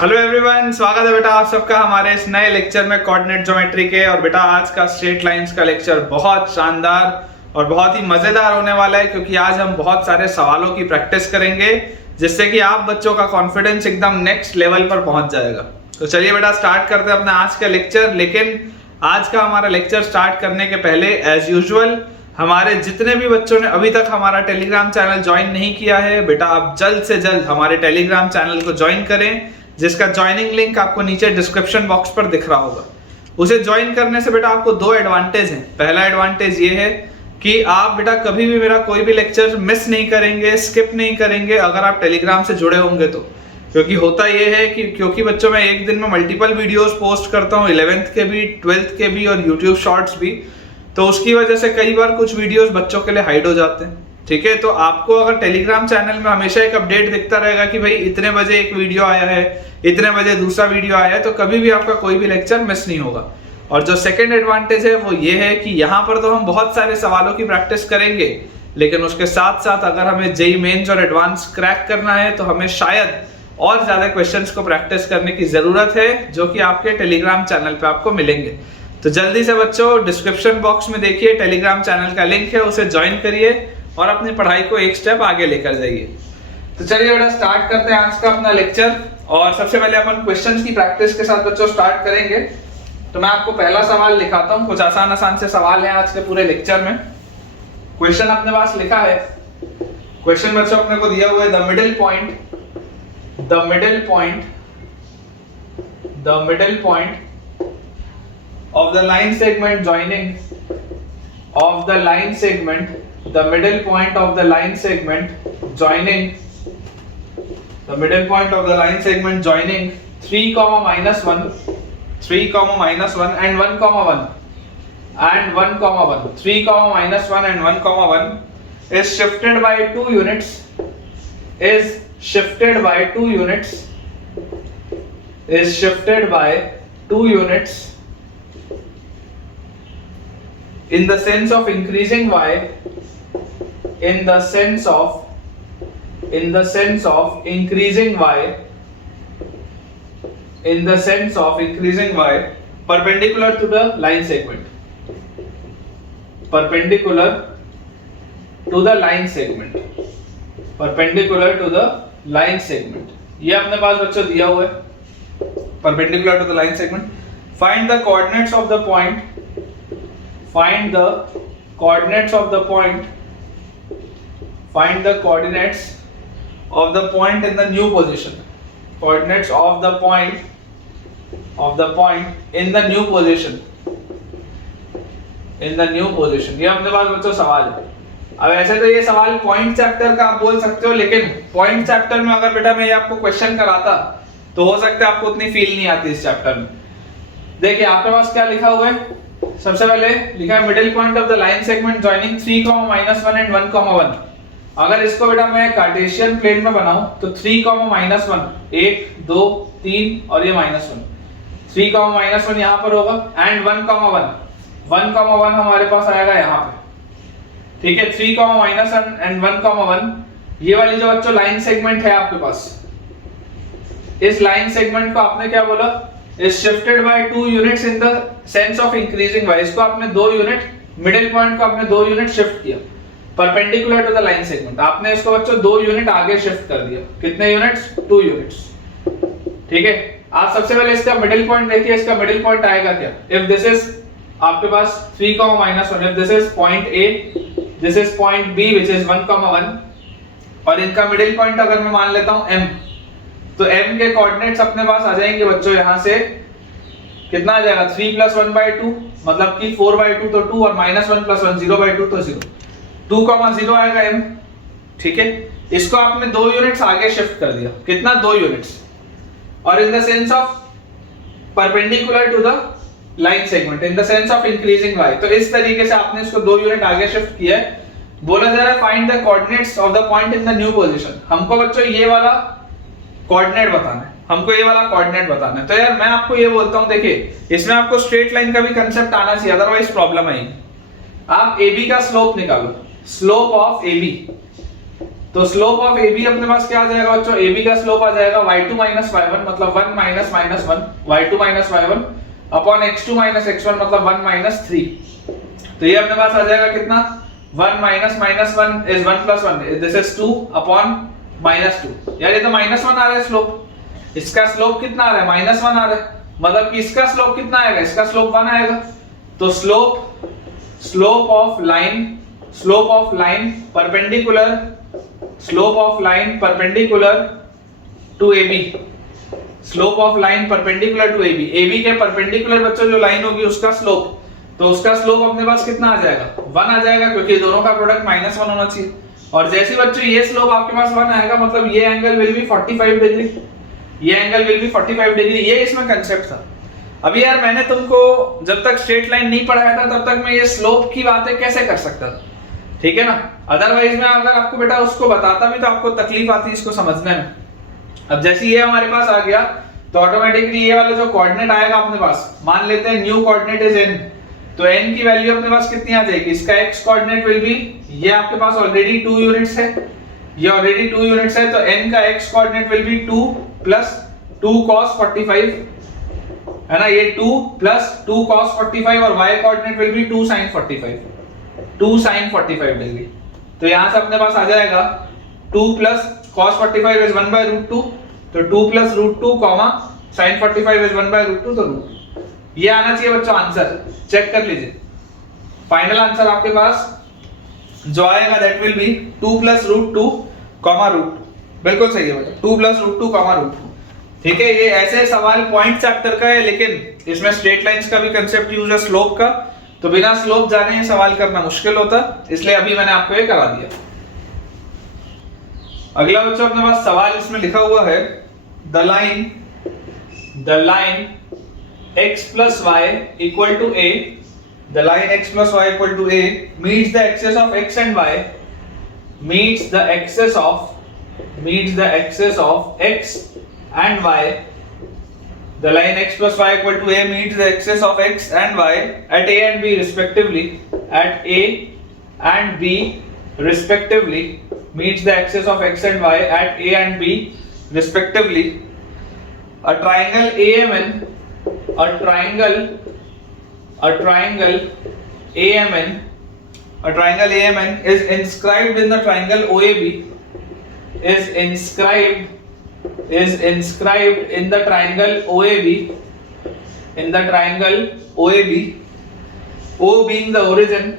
Hello everyone, स्वागत है बेटा आप सबका हमारे इस नए लेक्चर में कोऑर्डिनेट ज्योमेट्री के। और बेटा आज का स्ट्रेट लाइंस का लेक्चर बहुत शानदार और बहुत ही मजेदार होने वाला है, क्योंकि आज हम बहुत सारे सवालों की प्रैक्टिस करेंगे जिससे कि आप बच्चों का कॉन्फिडेंस एकदम नेक्स्ट लेवल पर पहुंच जाएगा। तो चलिए बेटा स्टार्ट करते हैं अपना आज का लेक्चर। लेकिन आज का हमारा लेक्चर स्टार्ट करने के पहले एज यूजुअल हमारे जितने भी बच्चों ने अभी तक हमारा टेलीग्राम चैनल ज्वाइन नहीं किया है, बेटा आप जल्द से जल्द हमारे टेलीग्राम चैनल को ज्वाइन करें, जिसका ज्वाइनिंग लिंक आपको नीचे डिस्क्रिप्शन बॉक्स पर दिख रहा होगा। उसे ज्वाइन करने से बेटा आपको दो एडवांटेज हैं। पहला एडवांटेज ये है कि आप बेटा कभी भी मेरा कोई भी लेक्चर मिस नहीं करेंगे, स्किप नहीं करेंगे अगर आप टेलीग्राम से जुड़े होंगे तो। क्योंकि होता ये है कि क्योंकि बच्चों मैं एक दिन में मल्टीपल वीडियोस पोस्ट करता हूँ, 11th के भी, 12th के भी और यूट्यूब शॉर्ट्स भी, तो उसकी वजह से कई बार कुछ वीडियोस बच्चों के लिए हाइड हो जाते हैं। ठीक है, तो आपको अगर टेलीग्राम चैनल में हमेशा एक अपडेट दिखता रहेगा कि भाई इतने बजे एक वीडियो आया है, इतने बजे दूसरा वीडियो आया है, तो कभी भी आपका कोई भी लेक्चर मिस नहीं होगा। और जो सेकंड एडवांटेज है वो ये है कि यहाँ पर तो हम बहुत सारे सवालों की प्रैक्टिस करेंगे, लेकिन उसके साथ साथ अगर हमें जेईई मेंस और एडवांस क्रैक करना है तो हमें शायद और ज्यादा क्वेश्चंस को प्रैक्टिस करने की जरूरत है, जो कि आपके टेलीग्राम चैनल पे आपको मिलेंगे। तो जल्दी से बच्चों डिस्क्रिप्शन बॉक्स में देखिए टेलीग्राम चैनल का लिंक है, उसे ज्वाइन करिए और अपनी पढ़ाई को एक स्टेप आगे लेकर जाइए। तो चलिए बेटा स्टार्ट करते हैं आज का अपना लेक्चर। और सबसे पहले अपन क्वेश्चंस की प्रैक्टिस के साथ बच्चों स्टार्ट करेंगे। तो मैं आपको पहला सवाल लिखाता हूँ, कुछ आसान आसान से सवाल हैं आज के पूरे लेक्चर में। क्वेश्चन अपने पास लिखा है, क्वेश्चन बच्चों अपने को दिया हुआ है, the middle point of the line segment joining the middle point of the line segment joining 3, -1, 3, -1 and 1, 1 and 1, 1, 3, -1 and 1, 1 is shifted by 2 units in the sense of increasing y perpendicular to the line segment ये अपने पास बच्चों दिया हुआ है, perpendicular to the line segment. Find the coordinates of the point in the new position. ये अपने पास बच्चों सवाल है। अब ऐसे तो ये सवाल पॉइंट चैप्टर का आप बोल सकते हो, लेकिन पॉइंट चैप्टर में अगर बेटा मैं ये आपको क्वेश्चन कराता तो हो सकता है आपको उतनी फील नहीं आती इस चैप्टर में। देखिए आपके पास क्या लिखा हुआ है, सबसे पहले लिखा है middle point of the line segment joining 3, -1 and 1, 1। अगर इसको बेटा मैं कार्टेशियन प्लेन में बनाऊं तो 3, -1 1 2 3 और ये -1, 3, -1 यहाँ पर होगा एंड 1, 1 हमारे पास आएगा यहाँ पे। ठीक है, 3, -1 एंड 1, 1 ये वाली जो बच्चों लाइन सेगमेंट है आपके पास, इस लाइन सेगमेंट को आपने क्या बोला, is shifted by 2 units in the sense of increasing y। इसको आपने 2 यूनिट, मिडिल पॉइंट को आपने 2 यूनिट शिफ्ट किया perpendicular to the line segment. आपने इसको बच्चों 2 यूनिट आगे शिफ्ट कर दिया। कितने यूनिट्स? 2 यूनिट्स। ठीक है, आप सबसे पहले इसका मिडिल पॉइंट देखिए, इसका मिडिल पॉइंट आएगा क्या, इफ दिस इज आपके पास 3, -1, if this is point A, this is point B which is 1, 1 और इनका मिडिल पॉइंट अगर मैं मान लेता हूं M, तो m के कोऑर्डिनेट्स अपने पास आ जाएंगे बच्चों, यहां से कितना आ जाएगा 3 + 1/2 मतलब कि 4/2 तो 2 और -1 + 1 0/2 तो 0, 2, 0 आएगा m। ठीक है, इसको आपने 2 यूनिट्स आगे शिफ्ट कर दिया। कितना? 2 यूनिट्स। और in the sense of perpendicular to the line segment, in the sense of increasing y, तो इस तरीके से आपने इसको 2 यूनिट आगे शिफ्ट किया है। बोला जा रहा है find the coordinates of the point in the new position. हमको बच्चों ये वाला कोऑर्डिनेट बताना है, हमको ये वाला कोऑर्डिनेट बताना है। तो यार मैं आपको ये बोलता हूं, देखिए इसमें आपको स्ट्रेट लाइन का भी कंसेप्ट आना चाहिए, अदरवाइज प्रॉब्लम आएगी। आप AB का स्लोप निकालो, स्लोप ऑफ AB तो स्लोप ऑफ AB अपने पास क्या आ जाएगा बच्चों, AB का स्लोप आ जाएगा y2 माइनस y1 मतलब 1 minus minus 1, y2 minus y1 upon x2 minus x1 मतलब 1 माइनस 3। तो ये अपने पास आ जाएगा कितना, 1 minus minus 1 is 1 plus 1, this is 2 upon minus 2। यार ये तो माइनस 1 आ रहा है स्लोप, इसका स्लोप कितना आ रहा है, माइनस 1 आ रहा है, मतलब कि इसका स्लोप कितना आएगा, इसका स्लोप 1 आएगा। तो slope of line perpendicular to AB, slope of line perpendicular to AB, AB के परपेंडिकुलर बच्चों जो लाइन होगी उसका स्लोप, तो उसका स्लोप अपने पास कितना आ जाएगा, 1 आ जाएगा, क्योंकि दोनों का प्रोडक्ट माइनस 1 होना चाहिए। और जैसे बच्चों ये स्लोप आपके पास 1 आएगा, मतलब ये एंगल विल बी 45 डिग्री, ये एंगल विल बी 45 डिग्री। ये इसमें कांसेप्ट था। अभी यार मैंने तुमको जब तक स्ट्रेट लाइन नहीं पढ़ाया था तब तक मैं ये स्लोप की बातें कैसे कर सकता था, ठीक है ना। अदरवाइज मैं अगर आपको बेटा उसको बताता भी तो आपको तकलीफ आती इसको समझने में। अब जैसे ये हमारे पास आ गया तो ऑटोमेटिकली ये वाला जो कोऑर्डिनेट आएगा अपने पास, मान लेते हैं न्यू कोऑर्डिनेट इज n, तो n की वैल्यू अपने पास कितनी आ जाएगी, इसका x कोऑर्डिनेट विल बी, ये आपके पास ऑलरेडी 2 यूनिट्स है, ये ऑलरेडी 2 यूनिट्स है, तो n का x coordinate will be 2 plus 2 cos 45, है ना, ये 2 प्लस 2 cos 45 और y coordinate will be 2 sin 45, 2 sin 45 degree. तो यहां से अपने पास आ जाएगा 2 plus cos 45 is 1 by root 2, तो 2 plus root 2 comma sin 45 is 1 by root 2, तो रूट, ये आना चाहिए बच्चों आंसर, चेक कर लीजिए। फाइनल आंसर आपके पास जो आएगा that will be 2 plus root 2 comma root, बिल्कुल सही है बेटा, 2 प्लस रूट 2 कॉमा रूट 2, ठीक है। ये ऐसे सवाल पॉइंट चैप्टर का है, लेकिन इसमें स्ट्रेट लाइंस का भी कंसेप्ट यूज है, स्लोप का, तो बिना स्लोप जाने ये सवाल करना मुश्किल होता, इसलिए अभी मैंने आपको ये करा दिया। अगला बच्चों अपने पास सवाल इसमें लिखा हुआ है, the line x plus y equal to a, the line x plus y equal to a meets the axis of x and y, meets the axis of x and y, the line x plus y equal to a meets the axis of x and y at a and b respectively, at a and b respectively, meets the axis of x and y at a and b respectively. A triangle AMN is inscribed in the triangle OAB, is inscribed in the triangle OAB, O being the origin,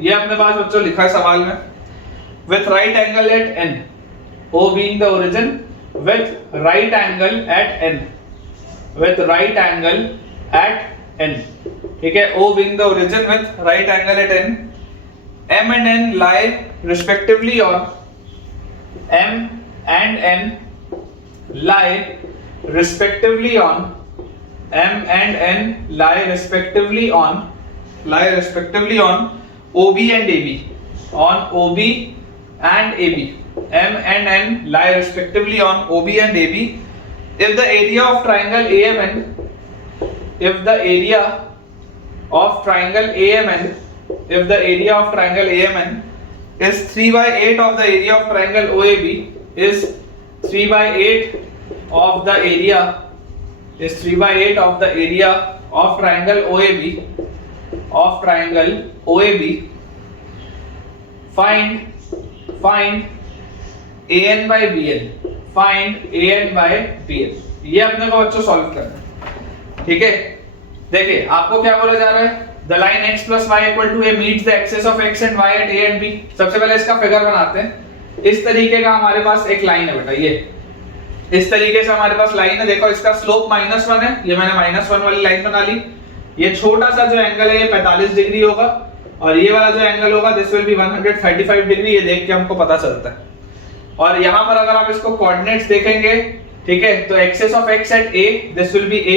ये अपने पास बच्चों लिखा है सवाल में, with right angle at n, O being the origin with right angle at n, ठीक है, O being the origin with right angle at n, M and n lie respectively on, OB and AB, on OB and AB, M and N lie respectively on OB and AB. If the area of triangle AMN, is 3 by 8 of the area of triangle OAB, is 3 by 8 of the area of triangle OAB, find AN by BN, ये अपने को बच्चों solve करना है, ठीक है। देखिए आपको क्या बोला जा रहा है, the line x plus y equal to a meets the axis of x and y at a and b। सबसे पहले इसका फिगर बनाते हैं। इस तरीके का हमारे पास एक लाइन है बेटा, ये इस तरीके से हमारे पास लाइन है, देखो इसका स्लोप -1 है, ये मैंने -1 वाली लाइन बना ली। ये छोटा सा जो एंगल है ये 45 डिग्री होगा, और ये वाला जो एंगल होगा दिस विल बी 135 डिग्री, ये देख के हमको पता चलता है। और यहाँ पर अगर आप इसको कोऑर्डिनेट्स देखेंगे, ठीक है, तो axis of x at a this will be a,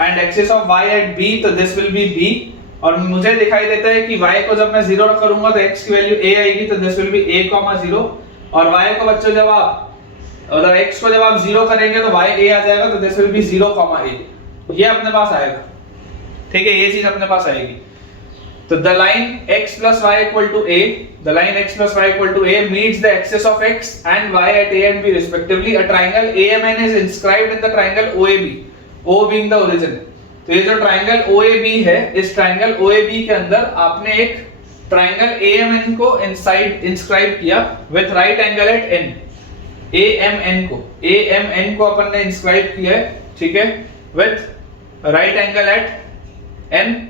and axis of y at b तो दिस विल बी b। और मुझे दिखाई देता है कि y को जब मैं 0 करूंगा तो x की वैल्यू a आएगी, तो दिस विल बी a, 0, और y को बच्चों जब आप अगर x को जब आप 0 करेंगे तो y a आ जाएगा, तो दिस विल बी 0, a, ये अपने पास आएगा, ठीक है, ये चीज अपने पास आएगी। तो the line x plus y equal to a, the line x plus y equal to a meets the axis of x and y at a and b respectively. A triangle AMN is inscribed in the triangle OAB, O being the origin. तो ये जो triangle OAB है, इस triangle OAB के अंदर आपने एक triangle AMN को इंस्क्राइब किया with right angle at n. AMN को अपन ने इंस्क्राइब किया है, ठीक है, with right angle at n.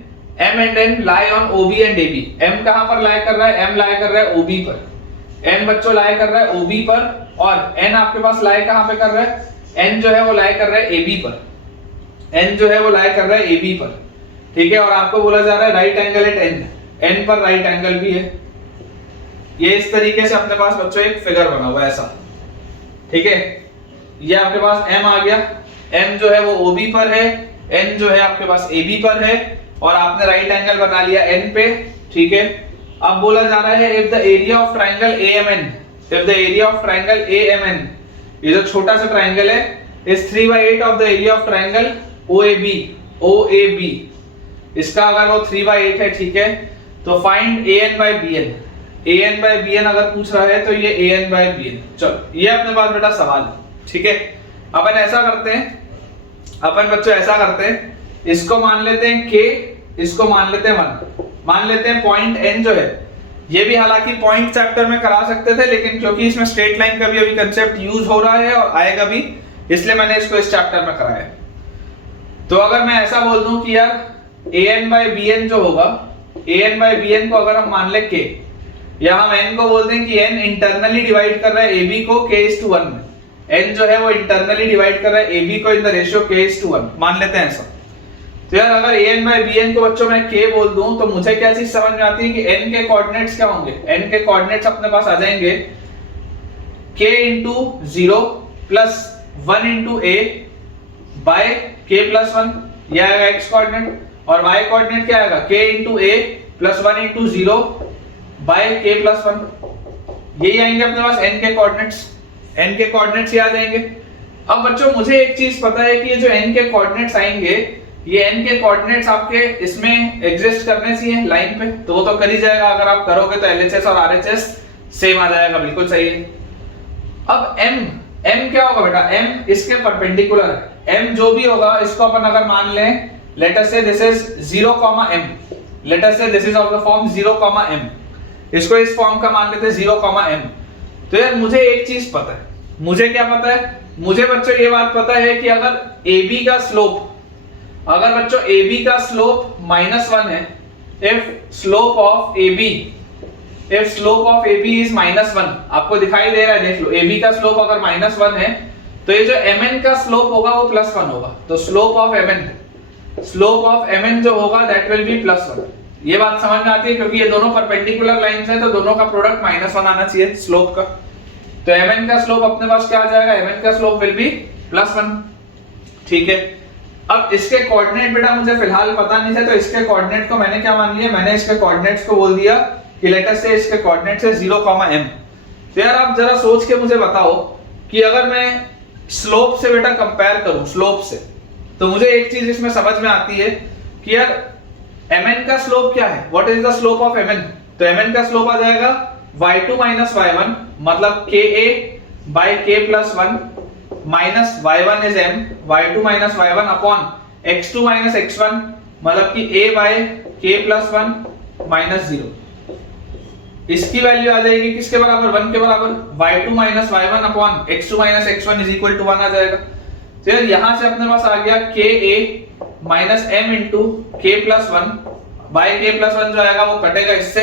M and n lie on OB and AB. M कहां पर लाई कर रहा है? M लाई कर रहा है OB पर. N बच्चों लाई कर रहा है OB पर, और N आपके पास लाई कहां पे कर रहा है? N जो है वो लाई कर रहा है AB पर. N जो है वो लाई कर रहा है AB पर, ठीक है, और आपको बोला जा रहा है right angle at N. N पर राइट एंगल भी है. ये इस तरीके से अपने पास बच्चों एक फिगर बना हुआ है ऐसा, ठीक है. ये आपके पास M आ गया. M जो है वो OB पर है, N जो है आपके पास AB पर है, और आपने राइट एंगल बना लिया n पे, ठीक है. अब बोला जा रहा है if the area of triangle AMN, if the area of triangle AMN, ये जो छोटा सा ट्राइंगल है, is 3/8 of the area of triangle OAB. इसका अगर वो 3/8 है, ठीक है, तो find AN by BN. AN by BN अगर पूछ रहा है तो ये AN by BN. चलो ये अपने पास बेटा सवाल, ठीक है. अपन ऐसा करते हैं, अपन बच्चों ऐसा करते हैं, इसको मान लेते हैं k, इसको मान लेते हैं 1, मान लेते हैं पॉइंट n जो है, ये भी हालांकि पॉइंट चैप्टर में करा सकते थे, लेकिन क्योंकि इसमें स्ट्रेट लाइन का भी अभी कंसेप्ट यूज हो रहा है और आएगा भी, इसलिए मैंने इसको इस चैप्टर में कराया. तो अगर मैं ऐसा बोल दूं कि यार AN by BN जो होगा, AN by BN को अगर हम मान ले k, या हम n को बोल दें कि n इंटरनली डिवाइड कर रहा है AB को k:1 में. n जो है वो इंटरनली डिवाइड कर रहा है AB को इन द रेशियो k:1, मान लेते हैं ऐसा. तो यार अगर AN by BN को बच्चों मैं k बोल दूं, तो मुझे क्या चीज समझ में आती है कि n के कोऑर्डिनेट्स क्या होंगे? n के कोऑर्डिनेट्स अपने पास आ जाएंगे k into 0 plus 1 into a by k plus 1, ये आएगा x कोऑर्डिनेट, और y कोऑर्डिनेट क्या आएगा? k into a plus 1 into 0 by k plus 1. यही आएंगे अपने पास n के कोऑर्डिनेट्स. n के कोऑर्डिनेट्स ये आ जाएंगे. अब बच्चों मुझे एक चीज पता है कि ये जो n के कोऑर्डिनेट्स आएंगे, ये n के कोऑर्डिनेट्स आपके इसमें एग्जिस्ट करने चाहिए लाइन पे, तो वो तो कर ही जाएगा. अगर आप करोगे तो LHS और RHS सेम आ जाएगा, बिल्कुल सही है. अब m क्या होगा बेटा? m इसके परपेंडिकुलर है. m जो भी होगा इसको अपन अगर मान लें, let us say this is 0, m, let us say this is of the form 0, m, इसको इस फॉर्म का मान लेते हैं 0, m. तो यार मुझे एक चीज पता है. मुझे क्या पता है? मुझे बच्चों ये बात पता है कि अगर AB का स्लोप, अगर बच्चों AB का स्लोप -1 है, if slope of AB is -1, आपको दिखाई दे रहा है, देख लो, AB का स्लोप अगर -1 है, तो ये जो MN का स्लोप होगा वो +1 होगा. तो स्लोप ऑफ MN जो होगा दैट विल बी +1. ये बात समझ में आती है, क्योंकि ये दोनों परपेंडिकुलर लाइंस हैं, तो दोनों का प्रोडक्ट -1 आना चाहिए स्लोप का. तो MN का स्लोप अपने पास क्या आ जाएगा? MN का स्लोप विल बी +1, ठीक है. अब इसके कोऑर्डिनेट बेटा मुझे फिलहाल पता नहीं थे, तो इसके कोऑर्डिनेट को मैंने क्या मान लिया? मैंने इसके कोऑर्डिनेट्स को बोल दिया कि लेट अस से इसके कोऑर्डिनेट्स है 0, m. तो यार आप जरा सोच के मुझे बताओ कि अगर मैं स्लोप से बेटा कंपेयर करूं, स्लोप से, तो मुझे एक चीज इसमें समझ में आती है कि यार mn का स्लोप क्या है? What is the slope of mn? तो mn का स्लोप आ जाएगा y2 minus y1, मतलब ka by k plus 1 minus y1 is m, y2 minus y1 upon x2 minus x1, मतलब कि a by k plus 1 minus 0. इसकी value आ जाएगी किसके बराबर? 1 के बराबर. y2 minus y1 upon x2 minus x1 is equal to 1 आ जाएगा. तो यार यहां से अपने पास आ गया ka minus m into k plus 1 by k plus 1 जो आएगा वो कटेगा इससे,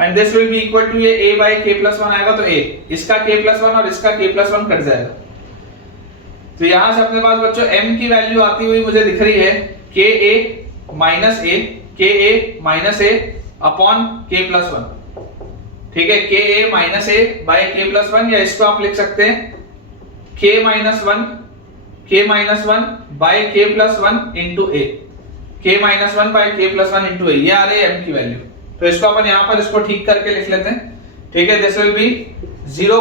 and this will be equal to ये a by k plus 1 आएगा, तो a, इसका k plus 1 और इसका k plus 1 कट जाएगा. तो यहां से अपने पास बच्चों m की वैल्यू आती हुई मुझे दिख रही है ka minus a upon k plus 1, ठीक है. ka minus a by k plus 1, या इसको आप लिख सकते हैं k minus 1 by k plus 1 into a, k minus 1 by k plus 1 into a, ये आ रही है m की वैल्यू. तो इसको अपन यहाँ पर इसको ठीक करके लिख लेते हैं, ठीक है. दिस विल बी 0,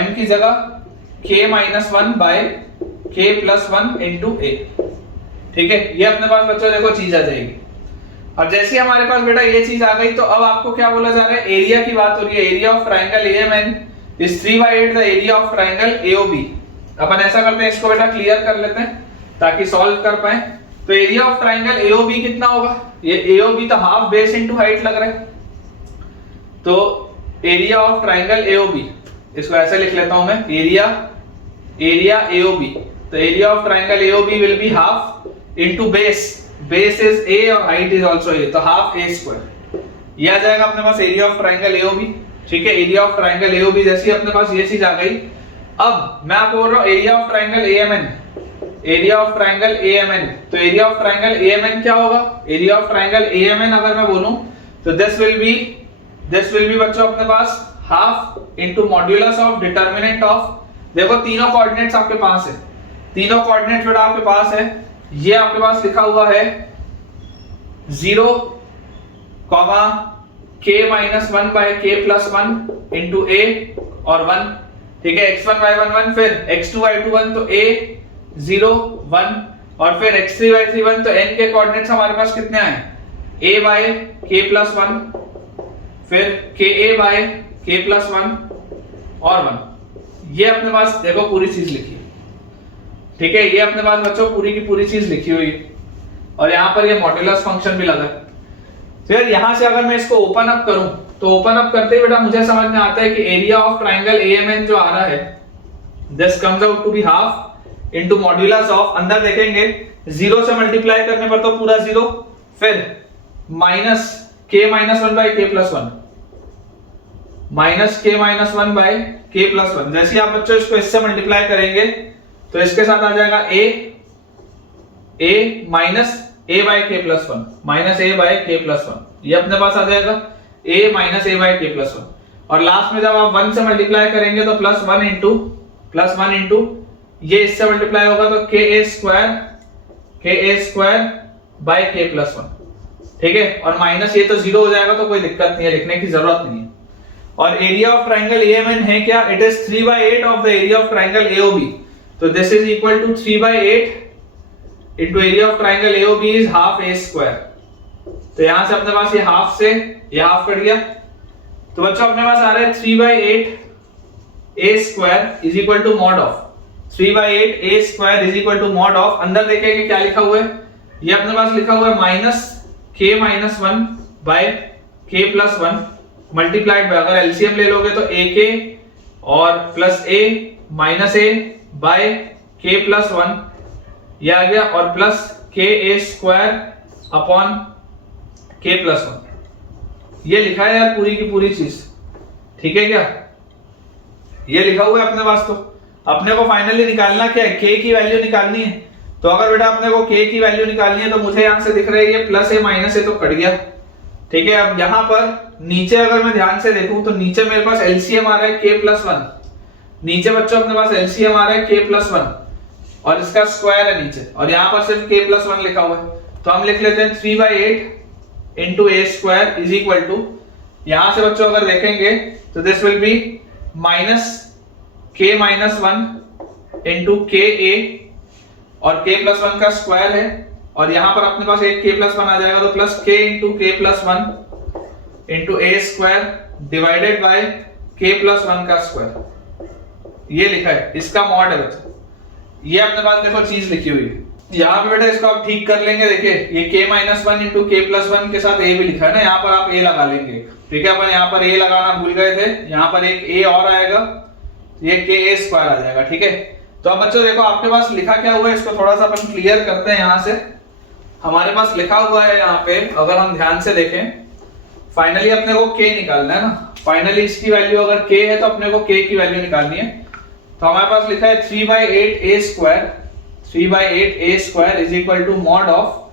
m की जगह k minus 1 by k plus 1 into a, ठीक है. ये अपने पास बच्चों देखो चीज आ जाएगी. अब जैसे हमारे पास बेटा ये चीज आ गई, तो अब आपको क्या बोला जा रहा है, एरिया की बात हो रही है। Area of triangle AMN is 3/8 the area of triangle AOB। अपन ऐसा करते हैं, इसको बेटा क्लियर कर लेते हैं ताकि सॉल्व कर पाए। तो एरिया ऑफ ट्राइंगल AOB कितना होगा, ये AOB तो हाफ बेस इनटू हाइट लग रहा है, तो एरिया ऑफ ट्राइंगल AOB, इसको ऐसे लिख लेता हूं मैं, एरिया AOB। तो area of triangle AOB will be half into base is A और हाइट इज आल्सो A, तो हाफ A स्क्वायर। ये आ जाएगा अपने पास एरिया ऑफ ट्राइंगल AOB। ठीक है, एरिया ऑफ ट्राइंगल AOB जैसे अपने पास ये चीज आ गई। अब मैं आपको बोल रहा हूं area of triangle AMN, area of triangle AMN। तो एरिया ऑफ ट्राइंगल AMN क्या होगा, एरिया ऑफ ट्राइंगल AMN अगर मैं बोलूं तो दिस विल बी बच्चों अपने पास half into modulus of determinant of, देखो तीनों कोऑर्डिनेट्स आपके पास है, तीनों कोऑर्डिनेट्स बेटा आपके पास है। ये आपके पास लिखा हुआ है 0, k - 1 by k + 1 into A और 1। ठीक है, x1 y1 1, फिर x2 y2 1, तो A 0 1, और फिर x3 y3 1। तो n के कोऑर्डिनेट्स हमारे पास कितने आए, A by k + 1, फिर ka by k + 1 और 1। ये अपने पास देखो पूरी चीज लिखी है। ठीक है, ये अपने पास बच्चों पूरी की पूरी चीज लिखी हुई है, और यहाँ पर ये मॉड्यूलस फंक्शन भी लगा है। फिर यहाँ से अगर मैं इसको ओपन अप करूं, तो ओपन अप करते ही बेटा मुझे समझ में आता है कि एरिया ऑफ ट्राइंगल AMN जो आ रहा है, this comes out to be half into modulus of, अंदर देखेंगे 0 से मल्टीप्लाई करने पर तो पूरा 0, फिर minus k - 1 by k + 1, minus k - 1 by k + 1। जैसे आप बच्चों इसको इससे मल्टीप्लाई करेंगे तो इसके साथ आ जाएगा a minus a by k + 1, minus a by k + 1। ये अपने पास आ जाएगा a minus a by k + 1, और लास्ट में जब आप 1 से मल्टीप्लाई करेंगे तो +1 इंटू ये इससे मल्टीप्लाई होगा तो ka स्क्वायर by k + 1। ठीक है, और माइनस ये तो 0 हो जाएगा, तो कोई दिक्कत नहीं है, लिखने की जरूरत नहीं है। और एरिया ऑफ ट्राइंगल AMN है क्या, it is 3/8 of the area of triangle AOB। तो this is equal to 3/8 into area of triangle AOB is half A square. तो यहां से अपने पास ये हाफ से ये हाफ कट गया, तो बच्चों अपने पास आ रहा है 3/8 A square is equal to mod of 3/8 A square is equal to mod of, अंदर देखेंगे क्या लिखा हुआ है, ये अपने पास लिखा हुआ है minus k - 1 by k + 1 multiplied by, अगर एलसीएम ले लोगे तो ak और plus a minus a by k + 1 ये आ गया, और plus ka square upon k + 1। ये लिखा है यार पूरी की पूरी चीज। ठीक है क्या, ये लिखा हुआ है अपने पास। तो अपने को फाइनली निकालना क्या है, k की वैल्यू निकालनी है। तो अगर बेटा अपने को k की वैल्यू निकालनी है, तो मुझे यहां से दिख रहा है ये प्लस a माइनस a तो कट गया। ठीक है, अब यहां पर नीचे अगर मैं ध्यान से देखूं तो नीचे मेरे पास एलसीएम आ रहा है k + 1, नीचे बच्चों अपने पास एलसीएम आ रहा है k + 1 और इसका स्क्वायर है नीचे, और यहां पर सिर्फ k + 1 लिखा हुआ है। तो हम लिख लेते हैं 3/8 into a square is equal to, यहां से बच्चों अगर देखेंगे तो this will be minus k - 1 into ka, और k + 1 का स्क्वायर है, और यहां पर अपने पास एक k + 1 आ जाएगा, तो plus k into k + 1 into a square divided bye k + 1 का स्क्वायर। ये लिखा है, इसका मॉड है बच्चों। ये अपने पास देखो चीज लिखी हुई है, यहाँ पे बेटा इसको आप ठीक कर लेंगे। देखिए ये k - 1 इनटू k + 1 के साथ a भी लिखा है ना, यहाँ पर आप a लगा लेंगे। ठीक है, अपन यहाँ पर a लगाना भूल गए थे, यहाँ पर एक a और आएगा, ये ka स्क्वायर आ जाएगा। ठीक है, तो अब बच्चों देखो आपके पास लिखा क्या हुआ है, इसको थोड़ा सा अपन क्लियर करते हैं। यहाँ से हमारे पास लिखा हुआ है, यहाँ पे अगर हम ध्यान से देखें, फाइनली अपने को k निकालना है ना, फाइनली इसकी वैल्यू अगर k है तो अपने को k की वैल्यू निकालनी है। तो हमारे पास लिखा है 3/8 a square is equal to mod of,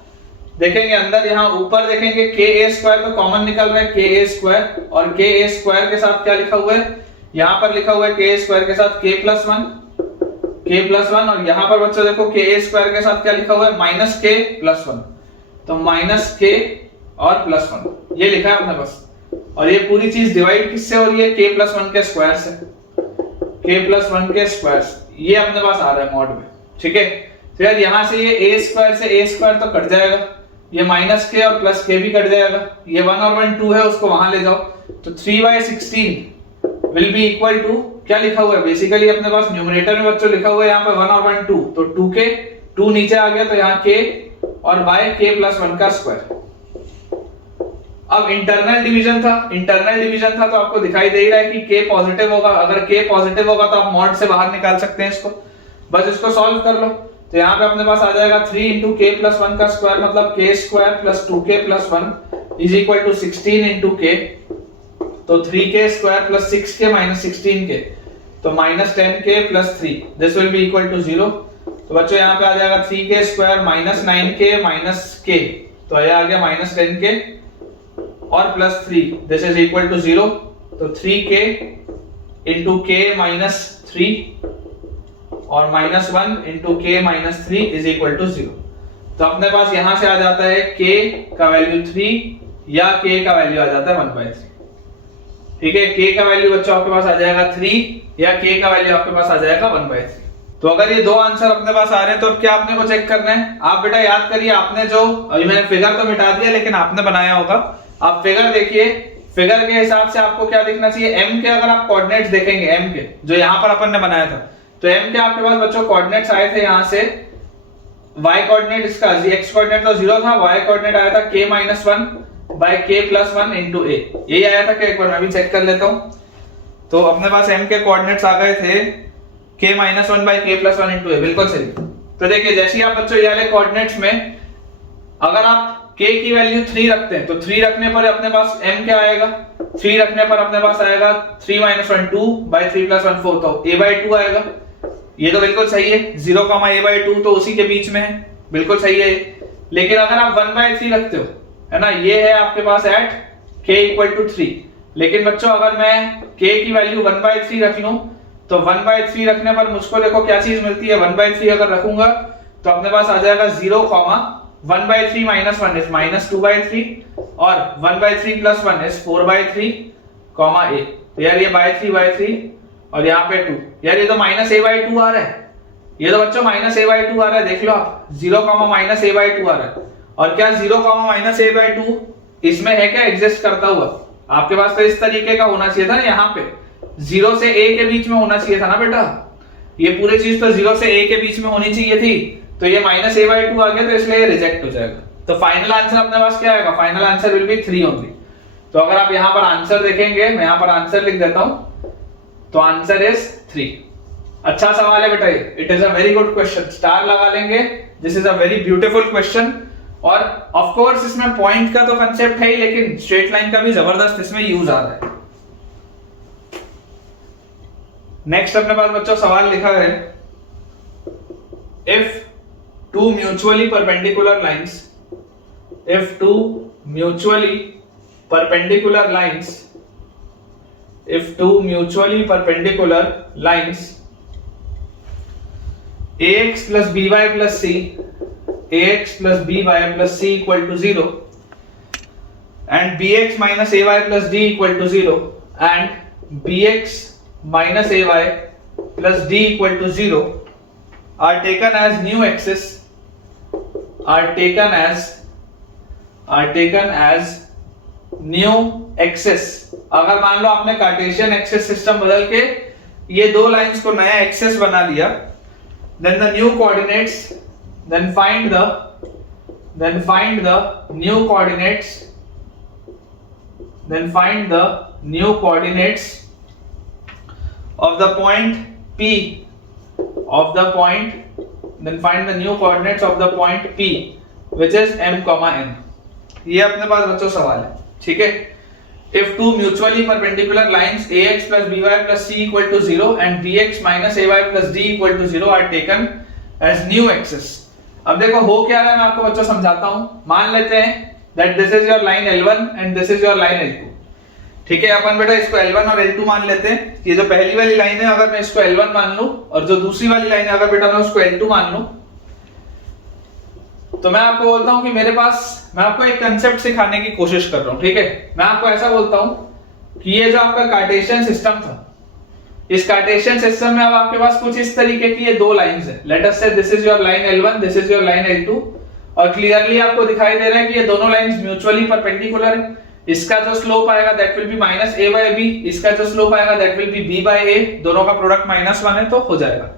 देखेंगे अंदर यहाँ ऊपर देखेंगे ka स्क्वायर तो कॉमन निकल रहा है ka स्क्वायर, और ka स्क्वायर के साथ क्या लिखा हुआ है, यहाँ पर लिखा हुआ है ka स्क्वायर के साथ k + 1, और यहाँ पर बच्चों देखो ka स्क्वायर के साथ क्या लिखा हुआ है माइनस k + 1, तो माइनस k और +1 ये लिखा है अपने पास। और ये पूरी चीज डिवाइड किससे हो रही है, k + 1 के स्क्वायर से, k + 1 के स्क्वायर से, ये अपने पास आ रहा है मॉड में। ठीक है, तो यार यहाँ से ये a स्क्वायर से a स्क्वायर तो कट जाएगा, ये माइनस के और प्लस के भी कट जाएगा, ये 1 और 1 2 है उसको वहां ले जाओ, तो 3/16 विल बी इक्वल टू क्या लिखा हुआ है बेसिकली अपने पास न्यूमरेटर में बच्चों लिखा हुआ है यहाँ पे 1 और 1 2, तो 2k 2 नीचे आ गया तो यहाँ k और बाय k प्लस 1 का स्क्वायर। अब इंटरनल डिवीजन था तो आपको दिखाई दे रहा है कि k पॉजिटिव होगा, अगर k पॉजिटिव होगा तो आप मॉड से बाहर निकाल सकते हैं इसको, बस इसको सॉल्व कर लो। तो यहाँ पे अपने पास आ जाएगा 3 into k plus 1 का स्क्वायर मतलब k square plus 2k plus 1 is equal to 16 into k, तो 3k square plus 6k minus 16k तो minus 10k plus 3 this will be equal to 0। तो बच्चों यहाँ पे आ जाएगा 3k square minus 9k minus k, तो ये आ गया माइनस 10k और plus 3 this is equal to 0, तो 3k into k माइनस 3 और minus 1 into k minus 3 is equal to 0। तो अपने पास यहां से आ जाता है k का वैल्यू 3 या k का वैल्यू आ जाता है 1/3। ठीक है, k का वैल्यू बच्चों आपके पास आ जाएगा 3 या k का वैल्यू आपके पास आ जाएगा 1/3। तो अगर ये दो आंसर अपने पास आ रहे हैं तो अब क्या आपने को चेक करना है, आप बेटा याद करिए आपने जो अभी मैंने फिगर तो मिटा दिया लेकिन आपने बनाया होगा, आप फिगर देखिए, फिगर के हिसाब से आपको क्या दिखना चाहिए, m के अगर आप कोऑर्डिनेट्स देखेंगे m के जो यहाँ पर अपन ने बनाया था, तो m के आपके पास बच्चों कोऑर्डिनेट्स आए थे यहाँ से, y कोऑर्डिनेट इसका x कोऑर्डिनेट तो 0 था, y कोऑर्डिनेट आया था k - 1 by k + 1 into a, यही आया था क्या, एक बार मैं भी चेक कर लेता हूँ। तो अपने पास m के कोऑर्डिनेट्स आ गए थे k - 1 by k + 1 into a, बिल्कुल सही। तो देखिए जैसे ही आप बच्चों ये वाले कोऑर्डिनेट्स में अगर आप k की वैल्यू 3 रखते हैं तो 3 रखने पर अपने पास m क्या आएगा, 3 रखने पर अपने पास आएगा 3 - 1 2 बाय 3 + 1 4, तो a/2 आएगा, ये तो बिल्कुल सही है, 0, a/2 तो उसी के बीच में है, बिल्कुल सही है। लेकिन अगर आप 1/3 रखते हो, है ना, ये है आपके पास एट k = 3, लेकिन बच्चों अगर मैं k की वैल्यू 1/3 रख लूं तो 1/3 रखने पर मुझको देखो क्या चीज मिलती है, 1/3 अगर रखूंगा तो अपने पास आ जाएगा 0, 1/3 - 1 इज -2/3 और 1/3 + 1 इज 4/3, a, तो यार ये /3 और यहाँ पे 2, यार ये तो -a/2 आ रहा है, ये तो बच्चों -a/2 आ रहा है, देख लो आप 0, -a/2 आ रहा है, और क्या 0, -a/2 इसमें है क्या एग्जिस्ट करता हुआ, आपके पास तो इस तरीके का होना चाहिए था ना, यहाँ पे 0 से a के बीच में होना चाहिए था ना बेटा, ये पूरी चीज तो 0 से a के बीच में होनी चाहिए थी, तो ये -a/2 आ गया तो इसलिए रिजेक्ट हो जाएगा। तो फाइनल आंसर अपने पास क्या आएगा, final answer will B 3 only. तो अगर आप यहाँ पर आंसर देखेंगे, मैं यहाँ पर आंसर लिख देता हूँ, तो आंसर इज 3। अच्छा सवाल है बेटा, it is a very good question, star लगा लेंगे, this is a very beautiful question. और ऑफ कोर्स इसमें पॉइंट का तो कंसेप्ट है ही, लेकिन स्ट्रेट लाइन का भी जबरदस्त इसमें यूज आ रहा है। नेक्स्ट अपने पास बच्चों सवाल लिखा है, if two mutually perpendicular lines, if two mutually perpendicular lines, if two mutually perpendicular lines ax plus by plus c, ax plus by plus c equal to 0 and bx minus ay plus d equal to 0 and bx minus ay plus d equal to 0 are taken as new axis, are taken as new axis। अगर मान लो आपने Cartesian axis system बदल के ये दो lines को नया axis बना लिया, then the new coordinates, then find the new coordinates, then find the new coordinates of the point P, of the point, then find the new coordinates of the point P which is m, n। ये अपने पास बच्चों सवाल है, ठीक है। If two mutually perpendicular lines ax plus by plus c equal to 0 and bx minus ay plus d equal to 0 are taken as new axis। अब देखो हो क्या रहा है, मैं आपको बच्चों समझाता हूं। मान लेते हैं that this is your line L1 and this is your line L2, ठीक है। अपन बेटा इसको L1 और L2 मान लेते हैं, ये जो पहली वाली लाइन है अगर मैं इसको L1 मान लूं और जो दूसरी वाली लाइन है अगर बेटा मैं उसको L2 मान लूं, तो मैं आपको बोलता हूं कि मेरे पास, मैं आपको एक कंसेप्ट सिखाने की कोशिश कर रहा हूं, ठीक है। मैं आपको ऐसा बोलता हूं कि ये जो आपका कार्टेशियन सिस्टम था, इस कार्टेशियन सिस्टम में अब आपके पास कुछ इस तरीके की ये दो लाइंस है। Late us say this is your line L1, this is your line L2, और क्लियरली आपको दिखाई दे रहा है कि ये दोनों लाइंस म्यूचुअली परपेंडिकुलर है। इसका जो स्लोप आएगा that will be minus A by B, इसका जो स्लोप आएगा that will be B by A, दोनों का प्रोडक्ट -1 है तो हो जाएगा।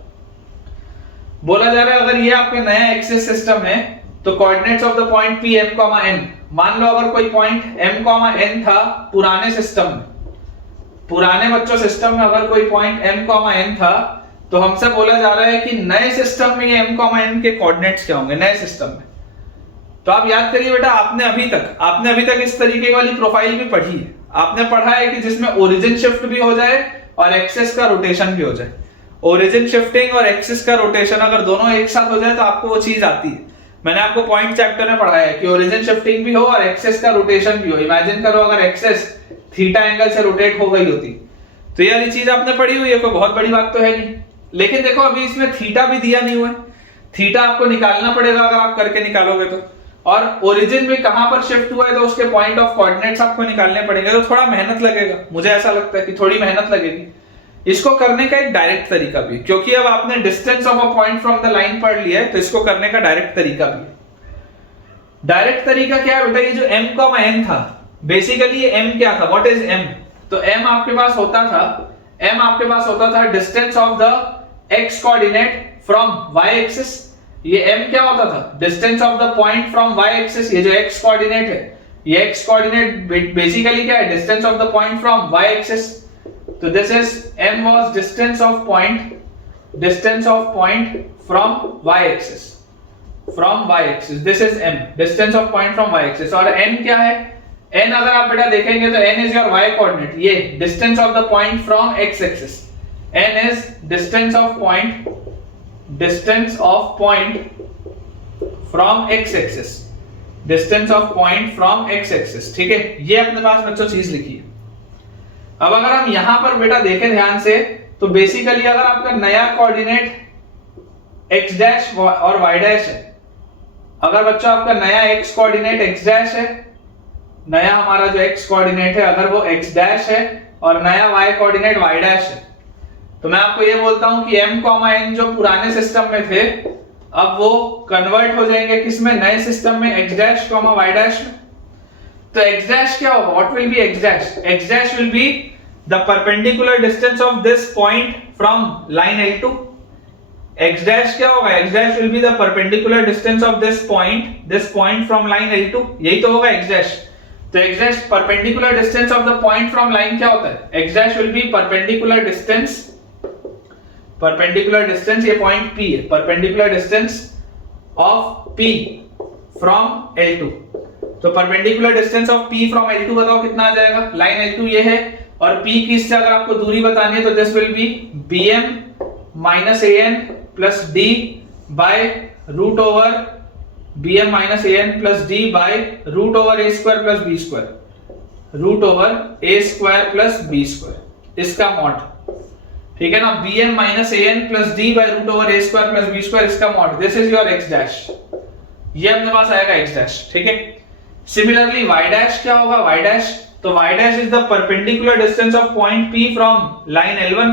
बोला जा रहा है अगर ये आपका नया एक्सिस सिस्टम है तो coordinates of the point P M comma N, मान लो अगर कोई पॉइंट एम कॉमा एन था पुराने सिस्टम में, पुराने बच्चों सिस्टम में अगर कोई पॉइंट एम कॉमा एन था तो हमसे बोला जा रहा है कि नए सिस्टम में ये एम कॉमा एन के कोऑर्डिनेट्स क्या होंगे नए सिस्टम में। तो आप याद करिए बेटा, आपने अभी तक इस तरीके वाली प्रोफाइल भी पढ़ी है। आपने पढ़ा है कि जिसमें ओरिजिन शिफ्ट भी हो जाए और एक्सिस का रोटेशन भी हो जाए। ओरिजिन शिफ्टिंग और एक्सिस का रोटेशन अगर दोनों एक साथ हो जाए तो आपको वो चीज आती है। मैंने आपको पॉइंट चैप्टर में पढ़ाया है कि ओरिजिन शिफ्टिंग भी हो और एक्सिस का रोटेशन भी हो। इमेजिन करो अगर एक्सिस थीटा एंगल से रोटेट हो गई होती तो ये वाली चीज आपने पढ़ी हुई है, कोई बहुत बड़ी बात तो है नहीं। लेकिन देखो अभी इसमें थीटा भी दिया नहीं हुआ है, थीटा आपको निकालना पड़ेगा अगर आप करके निकालोगे तो। और ओरिजिन भी कहां पर शिफ्ट हुआ है तो उसके पॉइंट ऑफ कोऑर्डिनेट्स आपको निकालने पड़ेंगे, तो थोड़ा मेहनत लगेगा। मुझे ऐसा लगता है कि थोड़ी मेहनत लगेगी। इसको करने का एक डायरेक्ट तरीका भी, क्योंकि अब आपने distance of a point from the line पढ़ लिया है तो इसको करने का डायरेक्ट तरीका भी है। डायरेक्ट तरीका क्या है बेटा, ये जो m कॉमा n था बेसिकली ये m क्या था, व्हाट इज m? तो m आपके पास होता था distance of the x coordinate from y axis. ये m क्या होता था, distance of the point from y axis. ये जो x कोऑर्डिनेट है, ये x कोऑर्डिनेट बेसिकली क्या है, distance of the point from y axis. तो this is m was distance of point from y axis, this is m, distance of point from y axis. और n क्या है, n अगर आप बेटा देखेंगे तो n is your y coordinate, ये distance of the point from x axis. n is distance of point from x axis, distance of point from x axis. ठीक है, ये अपने पास बच्चों चीज लिखी है। अब अगर हम यहां पर बेटा देखें ध्यान से तो बेसिकली अगर आपका नया कोऑर्डिनेट x डैश और y डैश है, अगर बच्चों आपका नया x कोऑर्डिनेट x डैश है, नया हमारा जो x कोऑर्डिनेट है अगर वो x डैश है और नया y कोऑर्डिनेट y डैश है, तो मैं आपको ये बोलता हूं कि m, n जो पुराने सिस्टम में थे अब वो कन्वर्ट हो जाएंगे किसमें, नए सिस्टम में x डैश y डैश में। तो x डैश क्या होगा, what will be x dash? x dash will be the perpendicular distance of this point from line L2। x dash क्या होगा, x dash will be the perpendicular distance of this point from line L2, यही तो होगा x dash. तो x dash perpendicular distance of the point from line क्या होता है, x dash will B perpendicular distance, ये पॉइंट P है, perpendicular distance of P from L2। तो perpendicular distance of P from L2 बताओ कितना आ जाएगा, लाइन L2 ये है और P की इससे अगर आपको दूरी बतानी है तो this will be bm minus an plus d by root over bm minus an plus d by root over a square plus b square, root over a square plus b square, इसका mod. ठीक है ना, bm minus an plus d by root over a square plus b square, इसका mod. This is your x dash, ये अपने पास आएगा x dash. ठीक है, सिमिलरली y डैश क्या होगा, y डैश, तो y dash is the perpendicular distance of point P from line L1।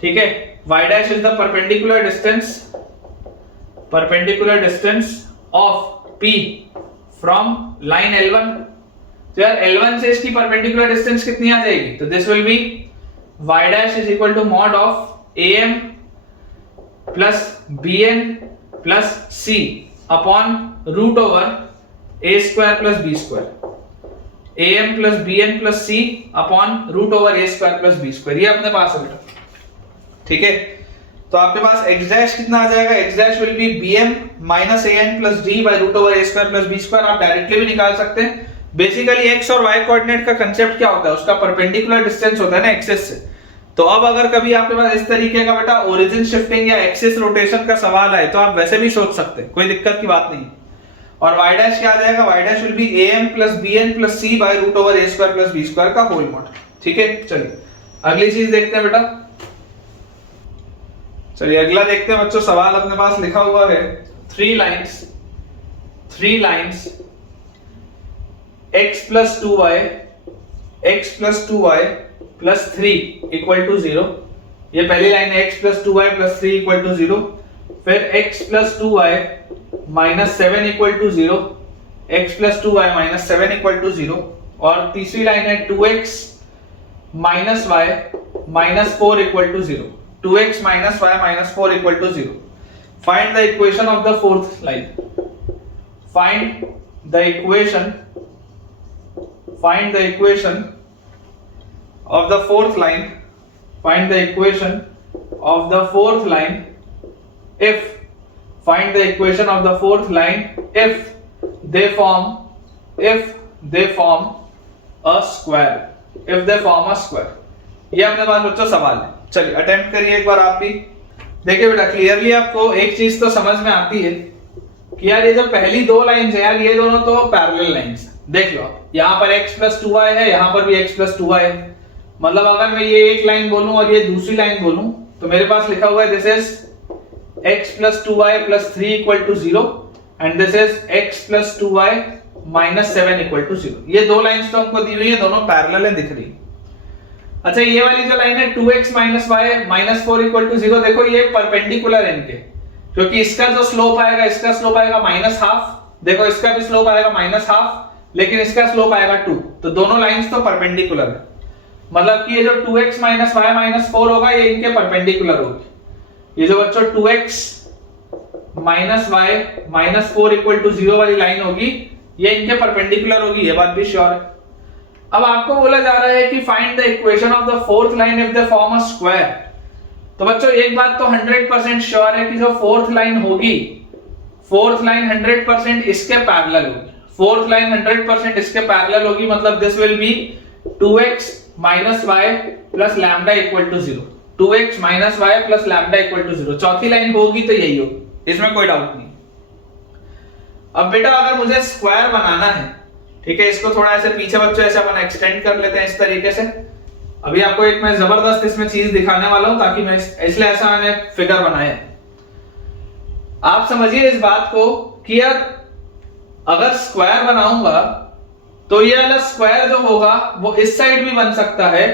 ठीक है, y dash is the perpendicular distance of P from line L1। तो यार L1 से इसकी परपेंडिकुलर डिस्टेंस कितनी आ जाएगी, तो this will be y dash is equal to mod of am plus bn plus c upon root over a square plus b square, am plus bn plus c upon root over a square plus b square, ये अपने पास है बेटा। ठीक है, तो आपके पास x dash कितना आ जाएगा, x dash will be bm minus an plus d by root over a square plus b square. आप डायरेक्टली भी निकाल सकते हैं। बेसिकली x और y कोऑर्डिनेट का कांसेप्ट क्या होता है, उसका परपेंडिकुलर डिस्टेंस होता है ना एक्सिस से। तो अब अगर कभी आपके पास इस तरीके का बेटा ओरिजिन शिफ्टिंग या एक्सिस रोटेशन का सवाल आए तो आप वैसे भी सोच सकते हैं, कोई दिक्कत की बात नहीं। और y डैश क्या आ जाएगा, y dash will be am plus bn plus c by root over a square plus b square का होल मॉड। ठीक है, चलिए अगली चीज देखते हैं बेटा। चलिए अगला देखते हैं बच्चों, सवाल अपने पास लिखा हुआ है 3 lines x plus 2y plus 3 equal to 0। ये पहली लाइन है x plus 2y plus 3 equal to 0। फिर x plus 2y minus 7 equal to 0, x plus 2y minus 7 equal to 0, और तीसरी लाइन है 2x minus y minus 4 equal to 0, 2x minus y minus 4 equal to 0. Find the equation of the fourth line. Find the equation of the fourth line. Find the equation of the fourth line if they form a square. If they form a square. ये अपने पास बच्चों सवाल है. चलिए attempt करिए एक बार आप भी. देखिए बेटा क्लियरली आपको एक चीज तो समझ में आती है कि यार ये जो पहली दो लाइंस है यार, ये दोनों तो पैरेलल लाइंस है. देख लो यहाँ पर x प्लस 2y है, यहाँ पर भी x प्लस 2y है. मतलब अगर मैं ये एक लाइन बोलूं और ये दूसरी लाइन बोलूं तो मेरे पास लिखा हुआ है this is x plus 2y plus 3 equal to 0 and this is x plus 2y minus 7 equal to 0. ये दो लाइंस तो हमको दी हुई है, दोनों पैरेलल है दिख रही. अच्छा ये वाली जो लाइन है 2x minus y minus 4 equal to 0, देखो ये परपेंडिकुलर है इनके, क्योंकि इसका जो स्लोप आएगा, इसका स्लोप आएगा माइनस हाफ. देखो इसका भी स्लोप आएगा माइनस हाफ, लेकिन इसका स्लोप आएगा 2. तो दोनों लाइंस तो परपेंडिकुलर है. मतलब कि ये जो 2x माइनस y माइनस 4 होगा ये इनके परपेंडिकुलर होगी. ये जो बच्चों 2x minus y minus 4 equal to 0 वाली लाइन होगी ये इनके परपेंडिकुलर होगी, ये बात भी श्योर है. अब आपको बोला जा रहा है कि find the equation of the fourth line if they form a square. तो बच्चों एक बात तो 100% श्योर है कि जो फोर्थ लाइन होगी, फोर्थ लाइन 100% इसके पैरेलल होगी. फोर्थ लाइन 100% इसके पैरेलल होगी, मतलब this will be 2x minus y plus lambda equal to 0. 2x minus y plus lambda equal to 0 चौथी लाइन होगी तो यही होगी, इसमें कोई डाउट नहीं. अब बेटा अगर मुझे स्क्वायर बनाना है, ठीक है, इसको थोड़ा ऐसे पीछे बच्चों ऐसे अपन एक्सटेंड कर लेते हैं इस तरीके से. अभी आपको एक मैं जबरदस्त इसमें चीज दिखाने वाला हूं ताकि मैं इसलिए ऐसा मैंने फिगर बनाया है. आप समझिए इस बात को कि यार अगर स्क्वायर बनाऊंगा तो ये वाला स्क्वायर जो होगा वो इस साइड भी बन सकता है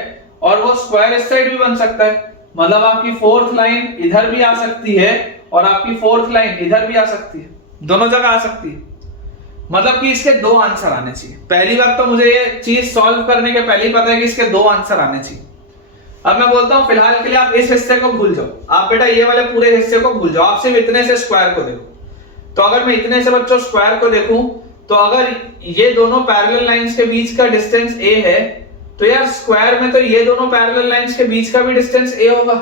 और वो स्क्वायर इस साइड भी बन सकता है. मतलब आपकी फोर्थ लाइन इधर भी आ सकती है और आपकी फोर्थ लाइन इधर भी आ सकती है, दोनों जगह आ सकती है. मतलब कि इसके दो आंसर आने चाहिए. पहली बात तो मुझे ये चीज सॉल्व करने के पहले ही पता है कि इसके दो आंसर आने चाहिए. अब मैं बोलता हूं फिलहाल के लिए आप इस हिस्से को भूल जाओ, आप बेटा ये वाले पूरे हिस्से को भूल जाओ, आप सिर्फ इतने से स्क्वायर को देखो. तो अगर मैं इतने से बच्चों स्क्वायर को देखूं तो अगर ये दोनों पैरेलल लाइंस के बीच का डिस्टेंस a है तो यार स्क्वायर में तो ये दोनों पैरेलल लाइंस के बीच का भी डिस्टेंस a होगा,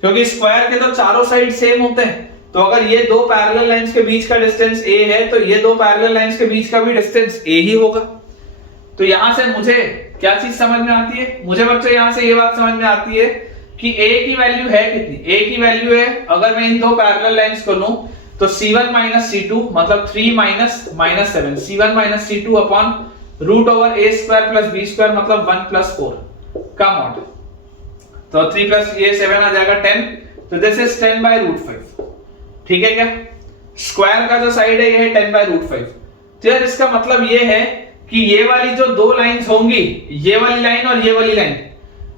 क्योंकि स्क्वायर के तो चारों साइड सेम होते हैं. तो अगर ये दो पैरेलल लाइंस के बीच का डिस्टेंस a है तो ये दो पैरेलल लाइंस के बीच का भी डिस्टेंस a ही होगा. तो यहां से मुझे क्या चीज समझ में आती है? मुझे बच्चों यहां से ये बात समझ में आती है कि a की वैल्यू है कितनी. a की वैल्यू है, अगर मैं इन दो पैरेलल लाइंस को लूं तो c1 माइनस c2 मतलब 3 minus minus 7, c1 minus c2 upon root over a square plus b square मतलब 1 प्लस 4 का मॉड. तो 3 प्लस ये 7 आ जाएगा 10, तो दिस इज 10 बाय रूट 5. ठीक है क्या? स्क्वायर का जो साइड है ये है 10 बाय रूट 5. तो यार इसका मतलब ये है कि ये वाली जो दो लाइंस होंगी, ये वाली लाइन और ये वाली लाइन,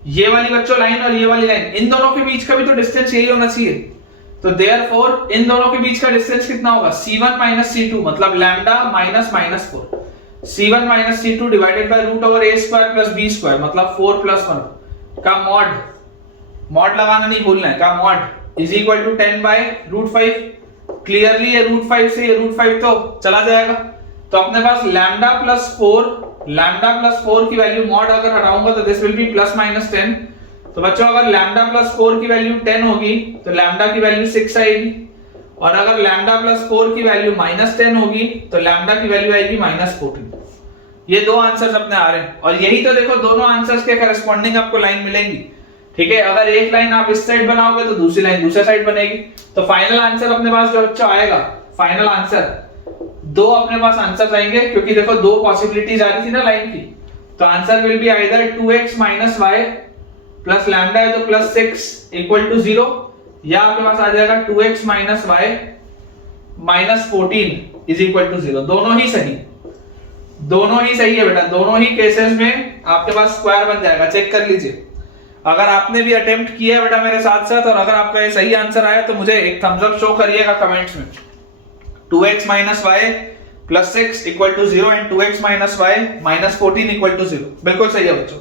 ये वाली बच्चों लाइन और ये वाली लाइन, इन दोनों के बीच का भी तो डिस्टेंस यही होना चाहिए. तो देयरफॉर इन दोनों के बीच का डिस्टेंस कितना होगा? c1 माइनस c2 मतलब lambda minus minus 4. c1 minus c2 divided by root over a square plus b square मतलब 4 प्लस 1 का मॉड. मॉड लगाना नहीं भूलना है, का mod is equal to 10 by root 5. Clearly ये रूट 5 से ये रूट 5 तो चला जाएगा. तो अपने पास लैम्डा प्लस 4 की वैल्यू मॉड अगर हटाऊंगा तो this will B plus minus 10. तो बच्चों अगर लैम्डा प्लस 4 की वैल्यू 10 होगी तो लैम्डा की वैल्यू 6 आएगी, और अगर लैम्डा प्लस 4 की वैल्यू माइनस 10 होगी तो लैम्डा की वैल्यू आएगी माइनस 14. ये दो आंसर्स अपने आ रहे हैं, और यही तो देखो दोनों आंसर्स के करस्पॉन्डिंग आपको लाइन मिलेंगी. ठीक है, अगर एक लाइन आप इस साइड बनाओगे तो दूसरी लाइन दूसरे साइड बनेगी. तो फाइनल आंसर अपने पास जो बच्चों आएगा, फाइनल आंसर दो अपने पास आंसर्स आएंगे, क्योंकि देखो दो पॉसिबिलिटीज आ रही थी ना लाइन की. तो answer will be either 2x minus y plus lambda है तो प्लस 6 इक्वल टू 0, या आपके पास आ जाएगा 2x minus y minus 14 is equal to 0. दोनों ही सही है बेटा, दोनों ही केसेस में आपके पास स्क्वायर बन जाएगा. चेक कर लीजिए. अगर आपने भी अटेम्प्ट किया है बेटा मेरे साथ साथ और अगर आपका ये सही आंसर आया तो मुझे एक थम्स अप शो करिएगा कमेंट्स में। 2x minus y plus 6 equal to 0 and 2x minus y minus 14 equal to 0। बिल्कुल सही है बच्चों।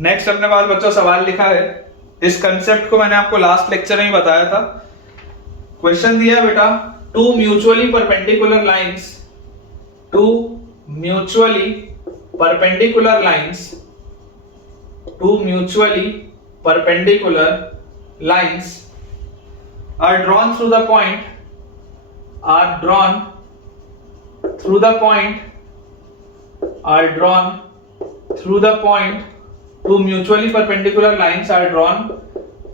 नेक्स्ट अपने पास बच्चों सवाल लिखा है, इस कंसेप्ट को मैंने आपको लास्ट लेक्चर में ही बताया था। क्वेश्चन दिया बेटा, two mutually perpendicular lines, two mutually perpendicular lines, two mutually perpendicular lines are drawn through the point, are drawn through the point, are drawn through the point, two mutually perpendicular lines are drawn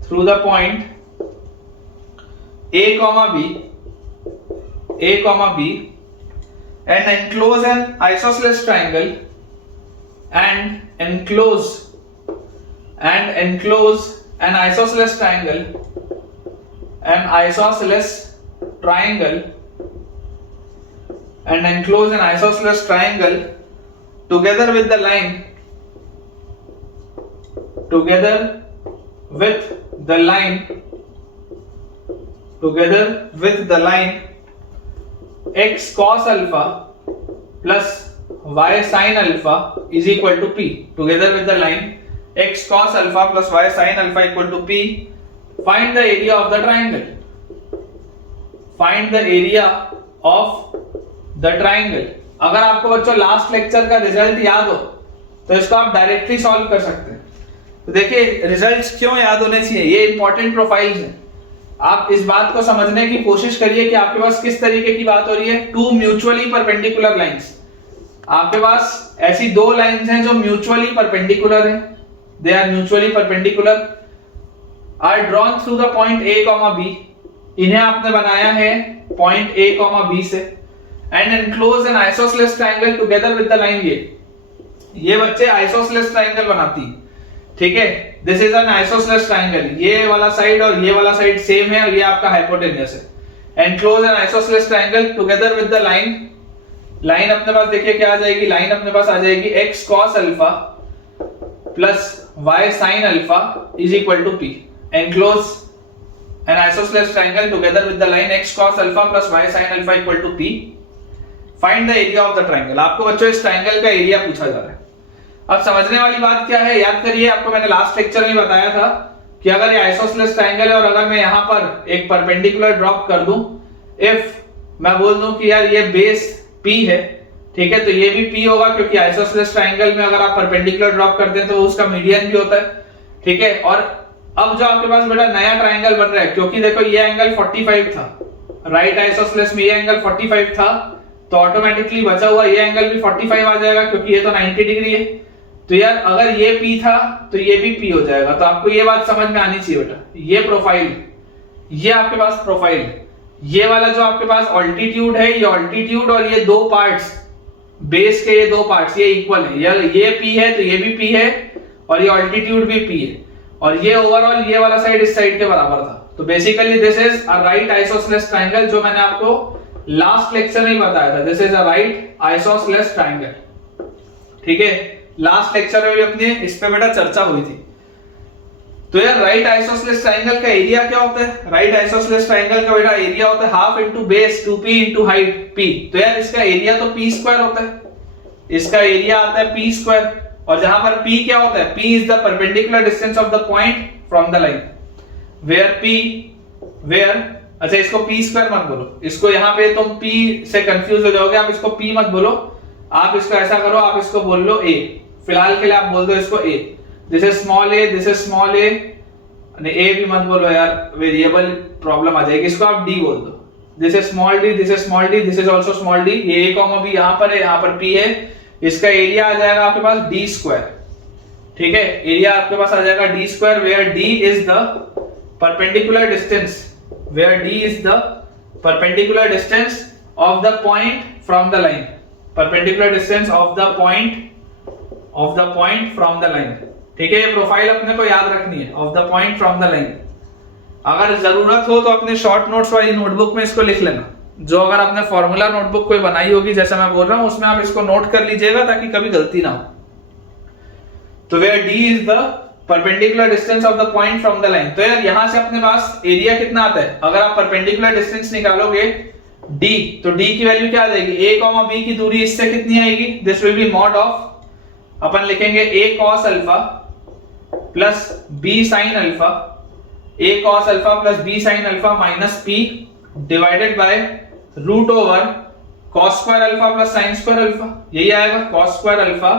through the point A comma B, A comma B, and enclose an isosceles triangle, and enclose an isosceles triangle, an isosceles triangle, and enclose an isosceles triangle together with the line, together with the line, together with the line x cos alpha plus y sin alpha is equal to p, together with the line x cos alpha plus y sin alpha equal to p, find the area of the triangle, find the area of the triangle। अगर आपको बच्चों last lecture का result याद हो तो इसको आप directly solve कर सकते हैं। तो देखिए रिजल्ट्स क्यों याद होने चाहिए, ये इंपॉर्टेंट प्रोफाइल्स हैं। आप इस बात को समझने की कोशिश करिए कि आपके पास किस तरीके की बात हो रही है। टू म्यूचुअली परपेंडिकुलर लाइंस, आपके पास ऐसी दो लाइंस हैं जो म्यूचुअली परपेंडिकुलर हैं, they are mutually perpendicular, are drawn through the point A comma B, इन्हें आपने बनाया है point A comma B से, and enclose an isosceles triangle together with the line ये बच्चे isosceles triangle बनाती है, ठीक है। this is an isosceles triangle, ये वाला साइड और ये वाला साइड सेम है और ये आपका हाइपोटेन्यूस है। enclose an isosceles triangle together with the line, line अपने पास देखिए क्या आ जाएगी, लाइन अपने पास आ जाएगी x cos alpha plus y sin alpha is equal to p, enclose an isosceles triangle together with the line x cos alpha plus y sin alpha equal to p, find the area of the triangle। आपको बच्चों इस triangle का area पूछा जा रहा है। अब समझने वाली बात क्या है, याद करिए आपको मैंने लास्ट लेक्चर में बताया था कि अगर ये आइसोसेलेस ट्रायंगल है और अगर मैं यहां पर एक परपेंडिकुलर ड्रॉप कर दूं, इफ मैं बोल दूं कि यार ये बेस P है, ठीक है, तो ये भी P होगा क्योंकि आइसोसेलेस ट्रायंगल में अगर आप परपेंडिकुलर ड्रॉप करते हैं तो उसका मीडियन भी होता है, ठीक है। और अब जो आपके पास बेटा नया ट्रायंगल बन रहा है, क्योंकि देखो ये एंगल 45 था, राइट आइसोसेलेस में ये एंगल 45 था, तो ऑटोमेटिकली बचा हुआ ये एंगल भी 45 आ जाएगा क्योंकि ये तो 90 डिग्री है। तो यार अगर ये P था तो ये भी P हो जाएगा। तो आपको ये बात समझ में आनी चाहिए बेटा, ये प्रोफाइल, ये आपके पास प्रोफाइल, ये वाला जो आपके पास ऑल्टीट्यूड है, ये ऑल्टीट्यूड और ये दो पार्ट्स, बेस के ये दो पार्ट्स ये इक्वल है, ये P है तो ये भी P है और ये ऑल्टीट्यूड भी P है और ये ओवरऑल ये वाला साइड इस साइड के बराबर था। तो basically this is a right isosceles triangle, जो मैंने आपको लास्ट लेक्चर में ही बताया था। This is a right isosceles triangle, ठीक है। लास्ट लेक्चर में भी अपने इस पे बेटा चर्चा हुई थी। तो यार राइट आइसोसेलेस ट्रायंगल का एरिया क्या होता है? राइट आइसोसेलेस ट्रायंगल का बेटा एरिया होता है half into base 2p into height p। तो यार इसका एरिया तो p स्क्वायर होता है, इसका एरिया आता है p स्क्वायर, और जहां पर p क्या होता है? p is the perpendicular distance of the point from the line, where p, where, अच्छा इसको p स्क्वायर मत बोलो, इसको यहाँ पे तुम p से कंफ्यूज हो जाओगे, आप इसको p मत बोलो, आप इसको ऐसा करो, आप इसको बोल लो a, फिलहाल के लिए आप बोल दो इसको a। This is small a, this is small a, a भी मत बोलो यार, वेरिएबल प्रॉब्लम आ जाएगी, इसको आप d बोल दो। This is small d, this is small d, this is also small d, ये a कॉमा b यहाँ पर है, यहाँ पर p है, इसका एरिया आ जाएगा आपके पास d स्क्वायर, ठीक है। एरिया आपके पास आ जाएगा d square, where d is the perpendicular distance, where d is the perpendicular distance of the point from the line, perpendicular distance of the point from the line, ठीक है। ये profile अपने को याद रखनी है, of the point from the line। अगर जरूरत हो तो अपने शॉर्ट नोट्स वाली नोटबुक में इसको लिख लेना, जो अगर आपने फॉर्मूला नोटबुक कोई बनाई होगी जैसे मैं बोल रहा हूं, उसमें आप इसको नोट कर लीजिएगा ताकि कभी गलती ना हो। तो where D is the perpendicular distance of the point from the line. तो यार यहां से अपने पास एरिया कितना आता है, अगर आप परपेंडिकुलर डिस्टेंस निकालोगे d, तो d की वैल्यू क्या आ जाएगी, a, b की दूरी इससे कितनी आएगी, this will be mod of, अपन लिखेंगे a cos alpha plus b sin alpha, a cos alpha plus b sin alpha minus p divided by root over cos square alpha plus sin square alpha, यही आएगा cos square alpha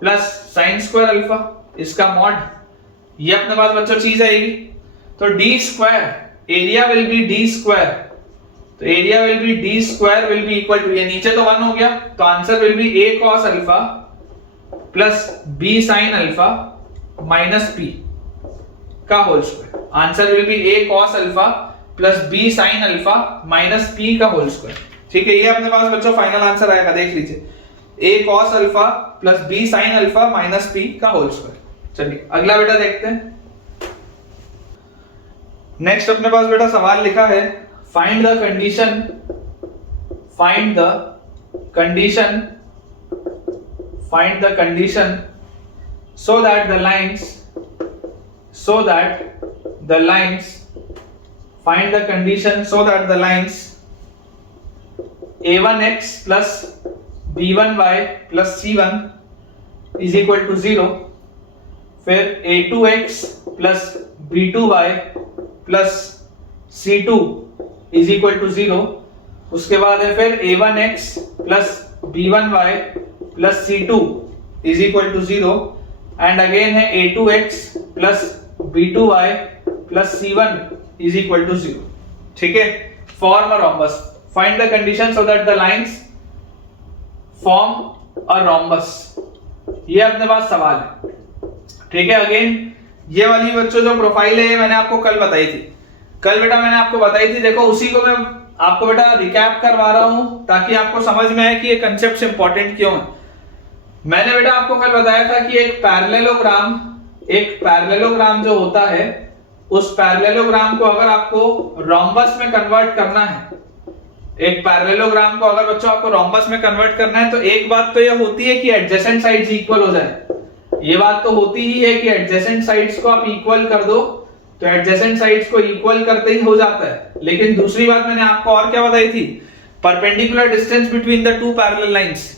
plus sin square alpha, इसका mod, ये अपने पास बच्चों चीज आएगी। तो d square, area will be d square, तो area will be d square will be equal to, ये नीचे तो 1 हो गया, तो answer will be a cos alpha plus b sin alpha minus p का whole square, answer will be a cos alpha plus b sin alpha minus p का whole square. ठीक है, ये अपने पास बच्चों फाइनल आंसर आएगा, देख लीजिए, a cos alpha plus b sin alpha minus p का होल स्क्वायर। चलिए अगला बेटा देखते हैं। नेक्स्ट अपने पास बेटा सवाल लिखा है, find the condition, find the condition, find the condition so that the lines, so that the lines, find the condition so that the lines a1x plus b1y plus c1 is equal to 0, फिर a2x plus b2y plus c2 is equal to 0, उसके बाद है फिर a1x plus b1y plus c2 is equal to 0, and again है a2x plus b2y plus c1 is equal to 0। ठीक है, form a rhombus, find the condition so that the lines form a rhombus, ये अपने पास सवाल है। ठीक है, again ये वाली बच्चों जो प्रोफाइल है मैंने आपको कल बताई थी, कल बेटा मैंने आपको बताई थी, देखो उसी को मैं आपको बेटा रिकैप करवा रहा हूं ताकि आपको समझ में आए कि ये कंसेप्ट इंपॉर्टेंट क्यों है। मैंने बेटा आपको कल बताया था कि एक पैरेललोग्राम जो होता है, उस पैरेललोग्राम को अगर आपको रोम्बस में कन्वर्ट करना है, एक पैरेललोग्राम को अगर बच्चों आपको रोम्बस में कन्वर्ट करना है, तो एक बात तो यह होती है कि एडजेसेंट साइड्स इक्वल हो जाए, ये बात तो होती ही है कि एडजेसेंट साइड्स को आप इक्वल कर दो, तो एडजेसेंट साइड्स को इक्वल करते ही हो जाता है। लेकिन दूसरी बात मैंने आपको और क्या बताई थी, perpendicular distance between the two parallel lines.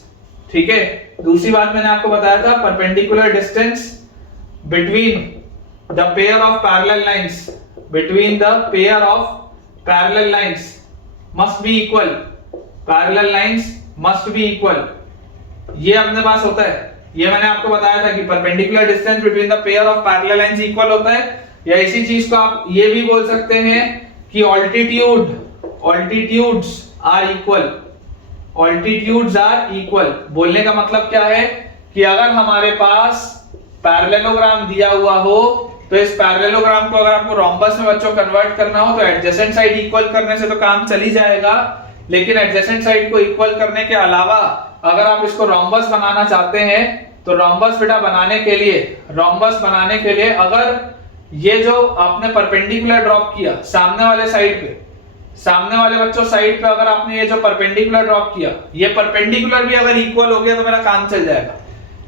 ठीक है, दूसरी बात मैंने आपको बताया था, perpendicular distance between the pair of parallel lines, between the pair of parallel lines must be equal, parallel lines must be equal, ये अपने पास होता है। ये मैंने आपको बताया था कि perpendicular distance between the pair of parallel lines equal होता है, या इसी चीज को आप ये भी बोल सकते हैं कि altitudes are equal, altitudes are equal. बोलने का मतलब क्या है कि अगर हमारे पास पैरेललोग्राम दिया हुआ हो, तो इस पैरेललोग्राम को अगर आपको रोम्बस में बच्चों कन्वर्ट करना हो, तो एडजेसेंट साइड इक्वल करने से तो काम चल ही जाएगा, लेकिन एडजेसेंट साइड को इक्वल करने के अलावा अगर आप इसको रोम्बस बनाना चाहते हैं, तो रोम्बस बेटा बनाने के लिए अगर ये जो आपने परपेंडिकुलर ड्रॉप किया सामने वाले साइड पे, सामने वाले बच्चों साइड पे अगर आपने ये जो परपेंडिकुलर ड्रॉप किया, ये परपेंडिकुलर भी अगर इक्वल हो गया तो मेरा काम चल जाएगा।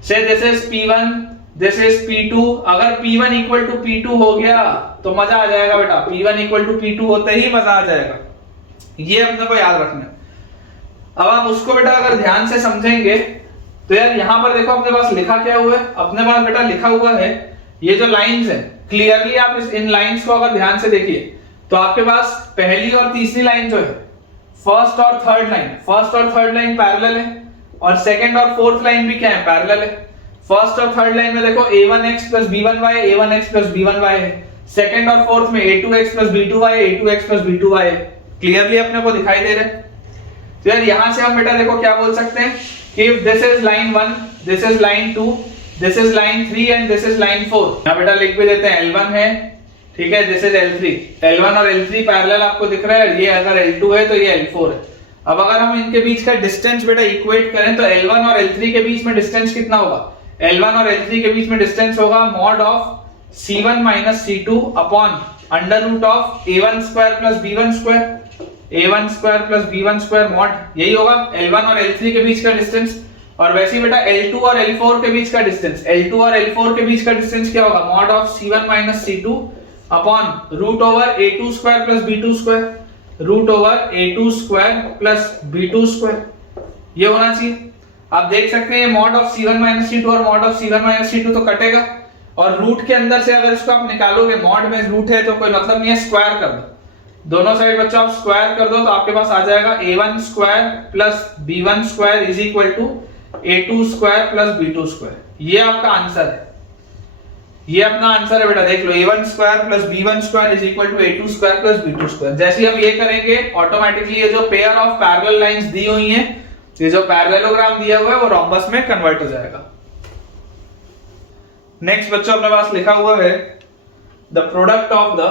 से this is P1, this is P2, अगर P1 इक्वल टू P2 हो गया तो मजा आ जाएगा बेटा, P1 इक्वल टू P2 होते ही मजा आ जाएगा, ये अपने को याद रखना। अब आप उसको बेटा अगर ध्यान से समझेंगे तो यार यहां पर देखो अपने पास लिखा क्या हुआ है, अपने पास बेटा लिखा हुआ है ये जो लाइंस है, क्लियरली आप इन लाइंस को अगर ध्यान से देखिए तो आपके पास पहली और तीसरी लाइन जो है, फर्स्ट और थर्ड लाइन पैरेलल है, और सेकंड और फोर्थ लाइन भी क्या है, पैरेलल है। फर्स्ट और थर्ड लाइन में देखो a1x plus b1y, a1x plus b1y है, सेकंड और फोर्थ में a2x plus b2y, a2x plus b2y है, क्लियरली अपने को दिखाई दे रहा है। तो यार यहां से हम बेटा देखो क्या बोल सकते हैं कि this is line 1, this is line 2, this is line 3 and this is line 4। यहां बेटा लिख भी देते हैं L1 है, ठीक है, दिस इज L3, L1 और L3 पैरेलल आपको दिख रहा है, ये अगर L2 है तो ये L4 है। अब अगर हम इनके बीच का डिस्टेंस बेटा इक्वेट करें तो L1 और L3 के बीच में डिस्टेंस कितना होगा, L1 और L3 के बीच में डिस्टेंस होगा mod of C1 minus C2 upon under root of A1 square plus B1 square, A1 square plus B1 square mod, यही होगा L1 और L3 के बीच का डिस्टेंस। और वैसे ही बेटा L2 और L4 के बीच का डिस्टेंस, L2 और L4 के बीच का डिस्टेंस क्या होगा, mod of C1 minus C2 upon root over A2 square plus B2 square, root over A2 square plus B2 square, ये होना चाहिए। आप देख सकते हैं mod of C1 minus C2 और mod of C1 minus C2 तो कटेगा, और रूट के अंदर से अगर इसको आप निकालोगे, मॉड में रूट है तो कोई मतलब नहीं है, स्क्वायर कर दो, दोनों साइड बच्चों आप स्क्वायर कर दो तो आपके पास आ जाएगा A1 square plus B1 square is equal to A2 square plus B2 square. ये आपका आंसर है, ये अपना आंसर है बेटा, देख लो A1 square plus B1 square is equal to A2 square plus B2 square. जैसे ही हम ये करेंगे ऑटोमेटिकली ये जो पेयर ऑफ पैरेलल लाइंस दी हुई हैं, ये जो पैरेललोग्राम दिया हुआ है वो रोम्बस में कन्वर्ट हो जाएगा। नेक्स्ट बच्चों अपने पास लिखा हुआ है the product of the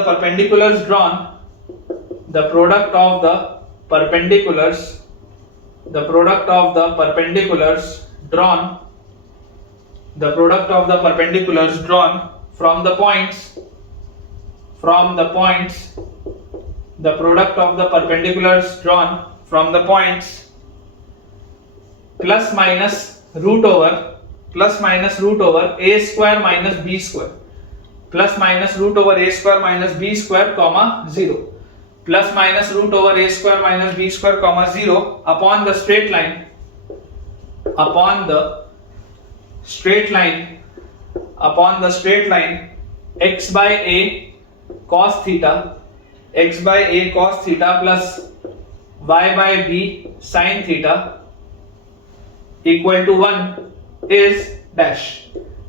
perpendiculars drawn, the product of the perpendiculars drawn from the points plus minus root over a square minus b square, plus minus root over a square minus b square comma 0, plus minus root over a square minus b square comma 0 upon the straight line x by a cos theta plus y by b sin theta equal to 1 is dash।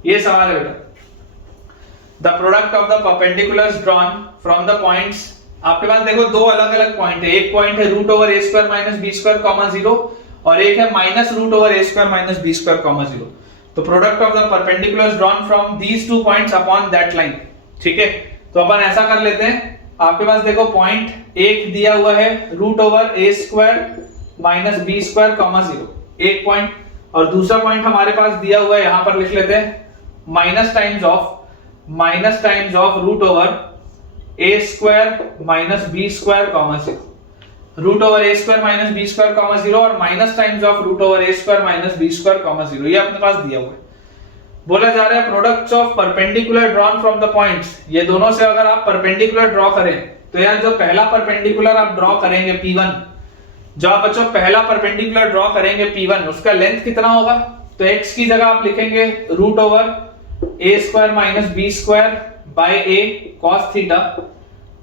ये सवाल है बेटा। The product of the perpendiculars drawn from the points, आपके पास देखो दो अलग अलग point है, एक पॉइंट है रूट ओवर ए square minus B square comma 0 और एक है माइनस रूट ओवर ए square minus B square comma 0। तो product of the perpendiculars drawn from these two points upon that line. ठीक है, तो अपन ऐसा कर लेते हैं, आपके पास देखो पॉइंट एक दिया हुआ है रूट ओवर ए square minus B square comma 0, एक पॉइंट, और दूसरा पॉइंट हमारे पास दिया हुआ है, यहां पर लिख लेते हैं minus times of root over A square minus B square comma 0, root over A square minus B square comma 0 और minus times of root over A square minus B square comma 0, ये अपने पास दिया हुआ है। बोला जा रहा है products of perpendicular drawn from the points, ये दोनों से अगर आप परपेंडिकुलर ड्रॉ करें तो यार जो पहला परपेंडिकुलर आप ड्रॉ करेंगे P1, जो आप बच्चों पहला परपेंडिकुलर ड्रॉ करेंगे P1, उसका लेंथ कितना होगा, तो x की जगह आप लिखेंगे root over A square minus B square by a cos theta,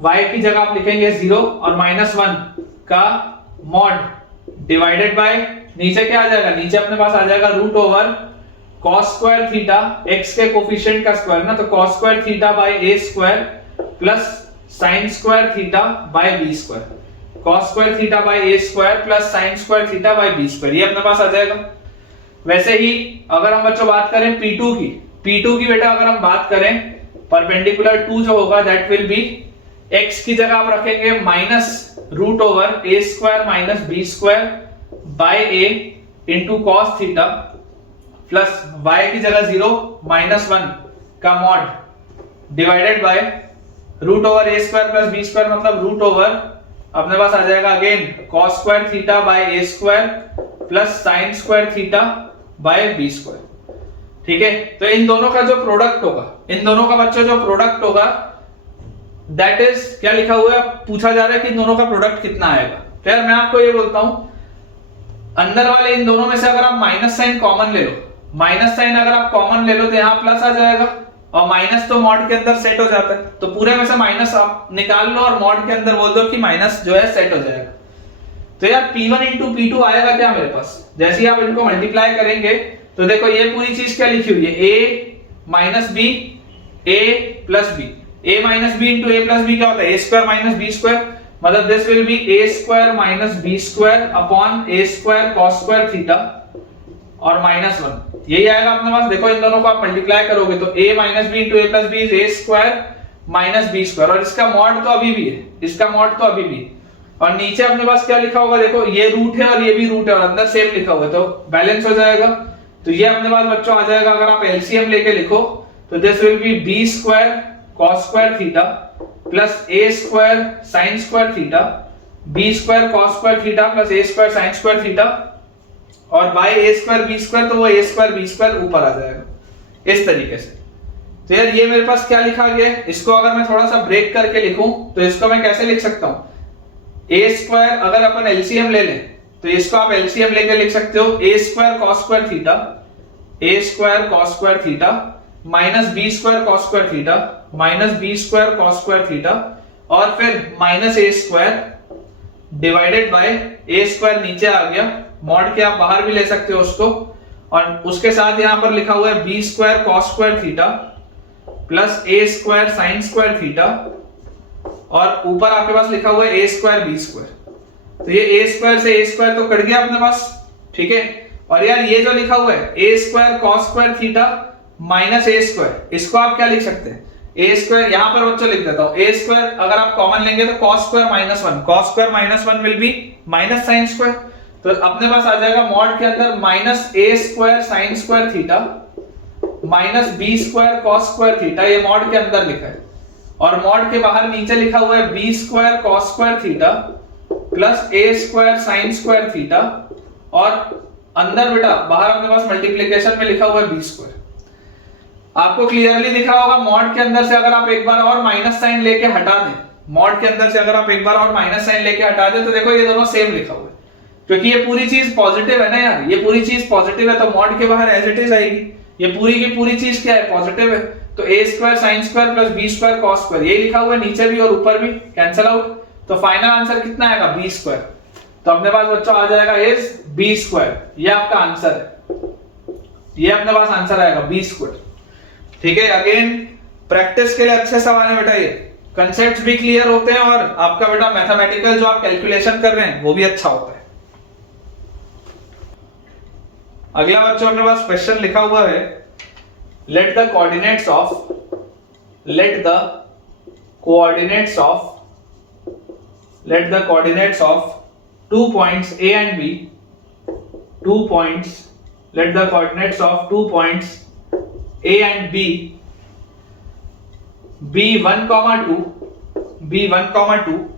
y की जगह आप लिखेंगे 0 और -1 का मॉड डिवाइडेड बाय, नीचे क्या आ जाएगा, नीचे अपने पास आ जाएगा root over cos square theta, x के कोफिशिएंट का स्क्वायर ना, तो cos square theta by a square plus sin square theta by b square, cos square theta by a square plus sin square theta by b square, ये अपने पास आ जाएगा। वैसे ही अगर हम बच्चों बात करें P2 की बेटा अगर हम बात करें परपेंडिकुलर 2 जो होगा दैट विल बी, x की जगह आप रखेंगे minus root over a square minus b square by a into cos theta plus y की जगह 0 -1 का mod divided by root over a square plus b square, मतलब रूट ओवर अपने पास आ जाएगा again cos square theta by a square plus sin square theta by b square. ठीक है, तो इन दोनों का जो प्रोडक्ट होगा, इन दोनों का बच्चों जो प्रोडक्ट होगा दैट इज क्या लिखा हुआ है, पूछा जा रहा है कि इन दोनों का प्रोडक्ट कितना आएगा। तो यार मैं आपको ये बोलता हूं, अंदर वाले इन दोनों में से अगर आप माइनस साइन कॉमन ले लो, माइनस साइन अगर आप कॉमन ले लो तो यहाँ प्लस आ जाएगा और माइनस तो मॉड के अंदर सेट हो जाता है, तो पूरे में से माइनस आप निकाल लो और मॉड के अंदर बोल दो कि माइनस जो है सेट हो जाएगा। तो यार P1 इंटू P2 आएगा क्या मेरे पास, जैसे ही आप इनको मल्टीप्लाई करेंगे तो देखो ये पूरी चीज क्या लिखी हुई है, a minus b a plus b, a minus b into a plus b क्या होता है, a square minus B square, मतलब this will be a square minus B square upon a square cos square theta और -1, यही आएगा अपने पास। देखो इन दोनों को आप मल्टीप्लाई करोगे तो a minus b into a plus b is a square minus B square, और इसका मॉड तो अभी भी है, इसका मॉड तो अभी भी, और नीचे अपने पास क्या लिखा होगा, देखो ये रूट है और ये भी रूट है और अंदर सेम लिखा हुआ है, तो बैलेंस हो जाएगा। तो ये अपने पास बच्चों आ जाएगा, अगर आप एलसीएम लेके लिखो तो this will be b square cos square theta plus a square sin square theta b square cos square theta plus a square sine square theta, और by a square b square, तो वो ए square b square ऊपर आ जाएगा इस तरीके से। तो यार ये मेरे पास क्या लिखा गया है, इसको अगर मैं थोड़ा सा ब्रेक करके लिखूं तो इसको मैं कैसे लिख सकता हूं, ए स्क्वायर अगर अपन एलसीएम ले लें तो इसको आप एलसीएम लेके लिख सकते हो a square cos square theta, a square cos square theta minus B square cos square theta minus B square cos square theta, और फिर minus a square divided by a square नीचे आ गया, मॉड के आप बाहर भी ले सकते हो उसको, और उसके साथ यहां पर लिखा हुआ है b square cos square theta plus a square sine square theta, और ऊपर आपके पास लिखा हुआ है ए स्क्वायर बी स्क्वायर। तो ये ए स्क्वायर से ए स्क्वायर तो कट गया अपने पास, ठीक है। और यार ये जो लिखा हुआ है a square cos square theta minus a square, इसको आप क्या लिख सकते हैं, ए स्क्वायर, यहां पर बच्चों लिख देता हूं, ए स्क्वायर अगर आप कॉमन लेंगे तो cos square minus one, cos square minus one will be minus sine square, तो अपने पास आ जाएगा मॉड के अंदर minus a square sine square theta minus B square cos square theta, ये मॉड के अंदर लिखा है, और मॉड के बाहर नीचे लिखा हुआ है b square cos square theta plus a square sine square theta, और अंदर बेटा बाहर अपने पास मल्टीप्लिकेशन में लिखा हुआ है बी स्क्वायर। आपको क्लियरली दिख रहा होगा मॉड के अंदर से अगर आप एक बार और माइनस साइन लेके हटा दें, मॉड के अंदर से अगर आप एक बार और माइनस साइन लेके हटा दें तो देखो ये दोनों सेम लिखा हुआ है, क्योंकि ये पूरी चीज पॉजिटिव है ना यार, ये पूरी चीज पॉजिटिव है तो मॉड के बाहर एज इट इज आएगी, ये पूरी की पूरी चीज क्या है, पॉजिटिव है, तो a square sine square plus b square cos square, ये लिखा हुआ है नीचे भी और ऊपर भी, कैंसिल आउट, तो फाइनल आंसर कितना आएगा बी स्क्वायर, तो अपने पास बच्चों आ जाएगा इज बी स्क्वायर, ये आपका आंसर है, ये अपने पास आंसर आएगा बी स्क्वायर, ठीक है। अगेन प्रैक्टिस के लिए अच्छे सवाल है बेटा, ये कंसेप्ट्स भी क्लियर होते हैं और आपका बेटा मैथमेटिकल जो आप कैलकुलेशन कर रहे हैं वो भी अच्छा होता है। अगला बच्चों अपने पास क्वेश्चन लिखा हुआ है, let the coordinates of 2 points A and B, 2 points, let the coordinates of 2 points A and B, B1, 2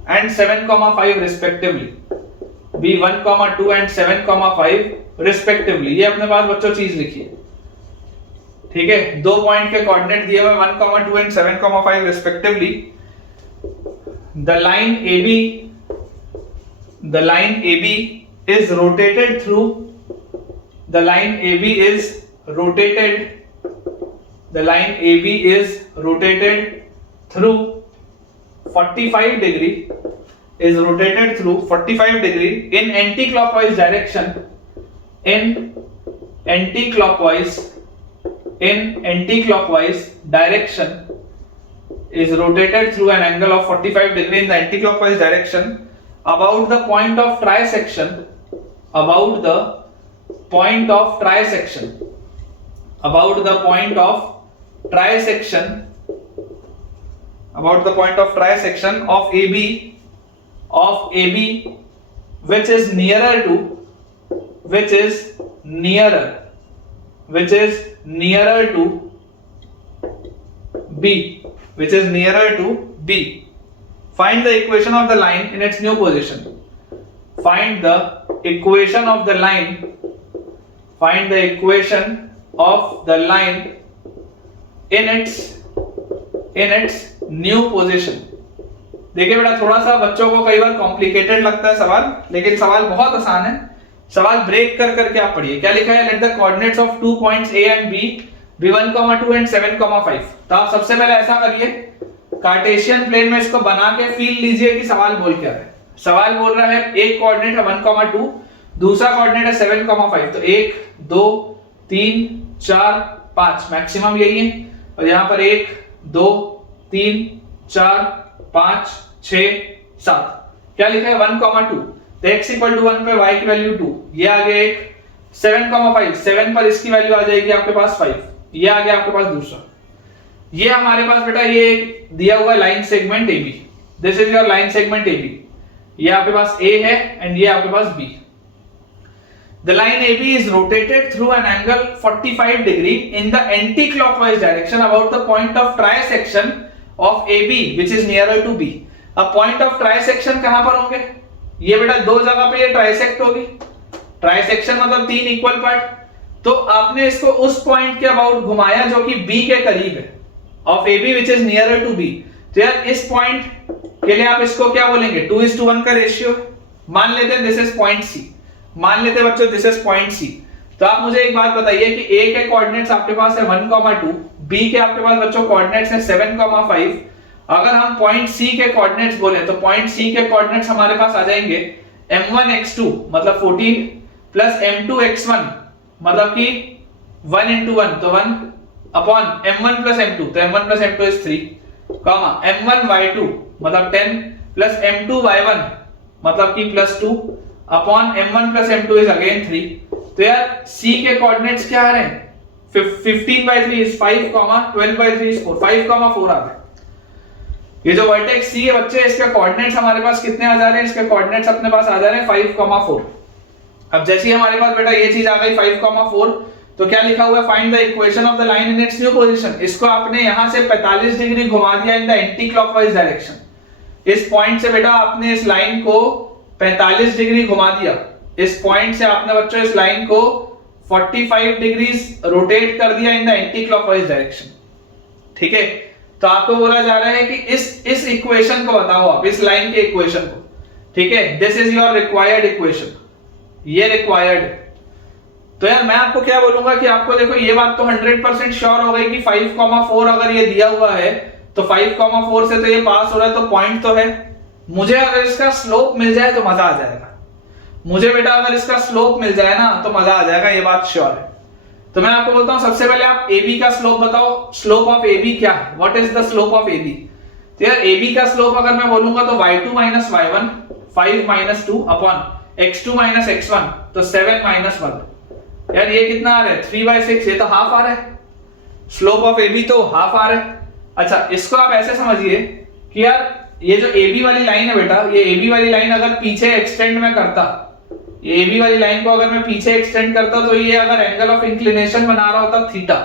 and 7, 5 respectively, B1, 2 and 7, 5 respectively, ये अपने पास बच्चों चीज लिखी है, ठीक है। 2 पॉइंट के कोऑर्डिनेट दिए हुए 1, 2 and 7, 5 respectively, the line AB is rotated through 45 degree, in anti-clockwise direction, is rotated through an angle of 45 degree in the anti-clockwise direction about the point of trisection, of AB, which is nearer to B. Find the equation of the line in its new position. Find the equation of the line in its new position. देखिए बेटा थोड़ा सा बच्चों को कई बार complicated लगता है सवाल, लेकिन सवाल बहुत आसान है, सवाल ब्रेक कर करके आप पढ़िए। क्या लिखा है, let the coordinates of 2 points A and B, B1, 2 and 7, 5। तो आप सबसे पहले ऐसा करिए, कार्टेशियन प्लेन में इसको बना के फील लीजिए कि सवाल बोल क्या रहा है। सवाल बोल रहा है एक कोऑर्डिनेट है 1, 2, दूसरा कोऑर्डिनेट है 7, 5, तो 1, 2, 3, 4, 5 मैक्सिमम यही है, और यहाँ पर 1, 2, 3, 4, 5, 6, 7। क्या लिखा है 1, 2, तो x = 1 पे y की वैल्यू 2, ये आ गया एक। 7, 5, 7 पर इसकी वैल्यू आ जाएगी आपके पास 5, ये आ गया आपके पास दूसरा। ये हमारे पास बेटा ये दिया हुआ line segment AB, this is your line segment AB, ये आपके पास A है एंड ये आपके पास B। The line AB is rotated through an angle 45 degree in the anti-clockwise direction about the point of trisection of AB which is nearer to B। अब point of trisection कहां पर होंगे, ये बेटा दो जगह पे ये ट्राइसेक्ट होगी, ट्राइसेक्शन मतलब तीन इक्वल पार्ट, तो आपने इसको उस पॉइंट के अबाउट घुमाया जो कि बी के करीब है, of a b which is nearer to b. तो यार इस पॉइंट के लिए आप इसको क्या बोलेंगे, 2:1 का रेशियो। मान लेते हैं दिस इज पॉइंट सी, मान लेते हैं बच्चों दिस इज पॉइंट सी। तो आप मुझे एक बात बताइए कि ए के कोऑर्डिनेट्स आपके पास है 1,2, बी के आपके पास बच्चों कोऑर्डिनेट्स है 7,5। अगर हम पॉइंट सी के कोऑर्डिनेट्स बोले तो पॉइंट सी के कोऑर्डिनेट्स हमारे पास आ जाएंगे m1 x2 मतलब 14 प्लस m2 x1 मतलब कि 1 into 1 तो 1 अपॉन m1 plus m2 तो m1 plus m2 is 3 comma m1 y2 मतलब 10 प्लस m2 y1 मतलब कि plus 2 upon m1 plus m2 is again 3। तो यार c के कोऑर्डिनेट्स क्या आ रहे हैं, 15/3 is 5, 12/3 is 4, 5,4 आ गए। ये जो वर्टेक्स सी है बच्चे, इसके कोऑर्डिनेट्स हमारे पास कितने आ जा रहे हैं, इसके कोऑर्डिनेट्स अपने पास आ जा रहे हैं 5,4। अब जैसे ही हमारे पास बेटा ये चीज आ गई 5,4, तो क्या लिखा हुआ है, find the equation of the line in its new position. इसको आपने यहां से 45 डिग्री घुमा दिया in the anti clockwise direction. इस पॉइंट से बेटा आपने इस लाइन को 45 डिग्री घुमा दिया, इस पॉइंट से आपने बच्चों इस लाइन को 45 डिग्रीज रोटेट कर दिया in the anti clockwise direction. ठीक है, तो आपको बोला जा रहा है कि इस इक्वेशन को बताओ आप, इस लाइन के इक्वेशन को। ठीक है, this is your required equation, ये रिक्वायर्ड। तो यार मैं आपको क्या बोलूंगा कि आपको देखो ये बात तो 100% श्योर हो गई कि 5,4 अगर ये दिया हुआ है तो 5,4 से तो ये पास हो रहा है, तो पॉइंट तो है। मुझे अगर इसका स्लोप मिल जाए तो मजा आ जाएगा, मुझे बेटा अगर इसका स्लोप मिल जाए ना तो मजा आ जाएगा, ये बात श्योर है। तो मैं आपको बोलता हूं सबसे पहले आप AB का स्लोप बताओ, स्लोप ऑफ AB क्या है, what is the slope of AB। तो यार AB का स्लोप अगर मैं बोलूंगा तो y2 minus y1 5 minus 2 upon x2 minus x1 तो 7 minus 1। यार ये कितना आ रहा है 3/6, ये तो हाफ आ रहा है, स्लोप ऑफ AB तो हाफ आ रहा है। अच्छा इसको आप ऐसे समझिए कि यार ये जो AB वाली लाइन है बेटा, ये AB वाली लाइन अगर पीछे एक्सटेंड में करता, ये AB वाली लाइन को अगर मैं पीछे एक्सटेंड करता तो ये अगर एंगल ऑफ इंक्लिनेशन बना रहा होता थीटा,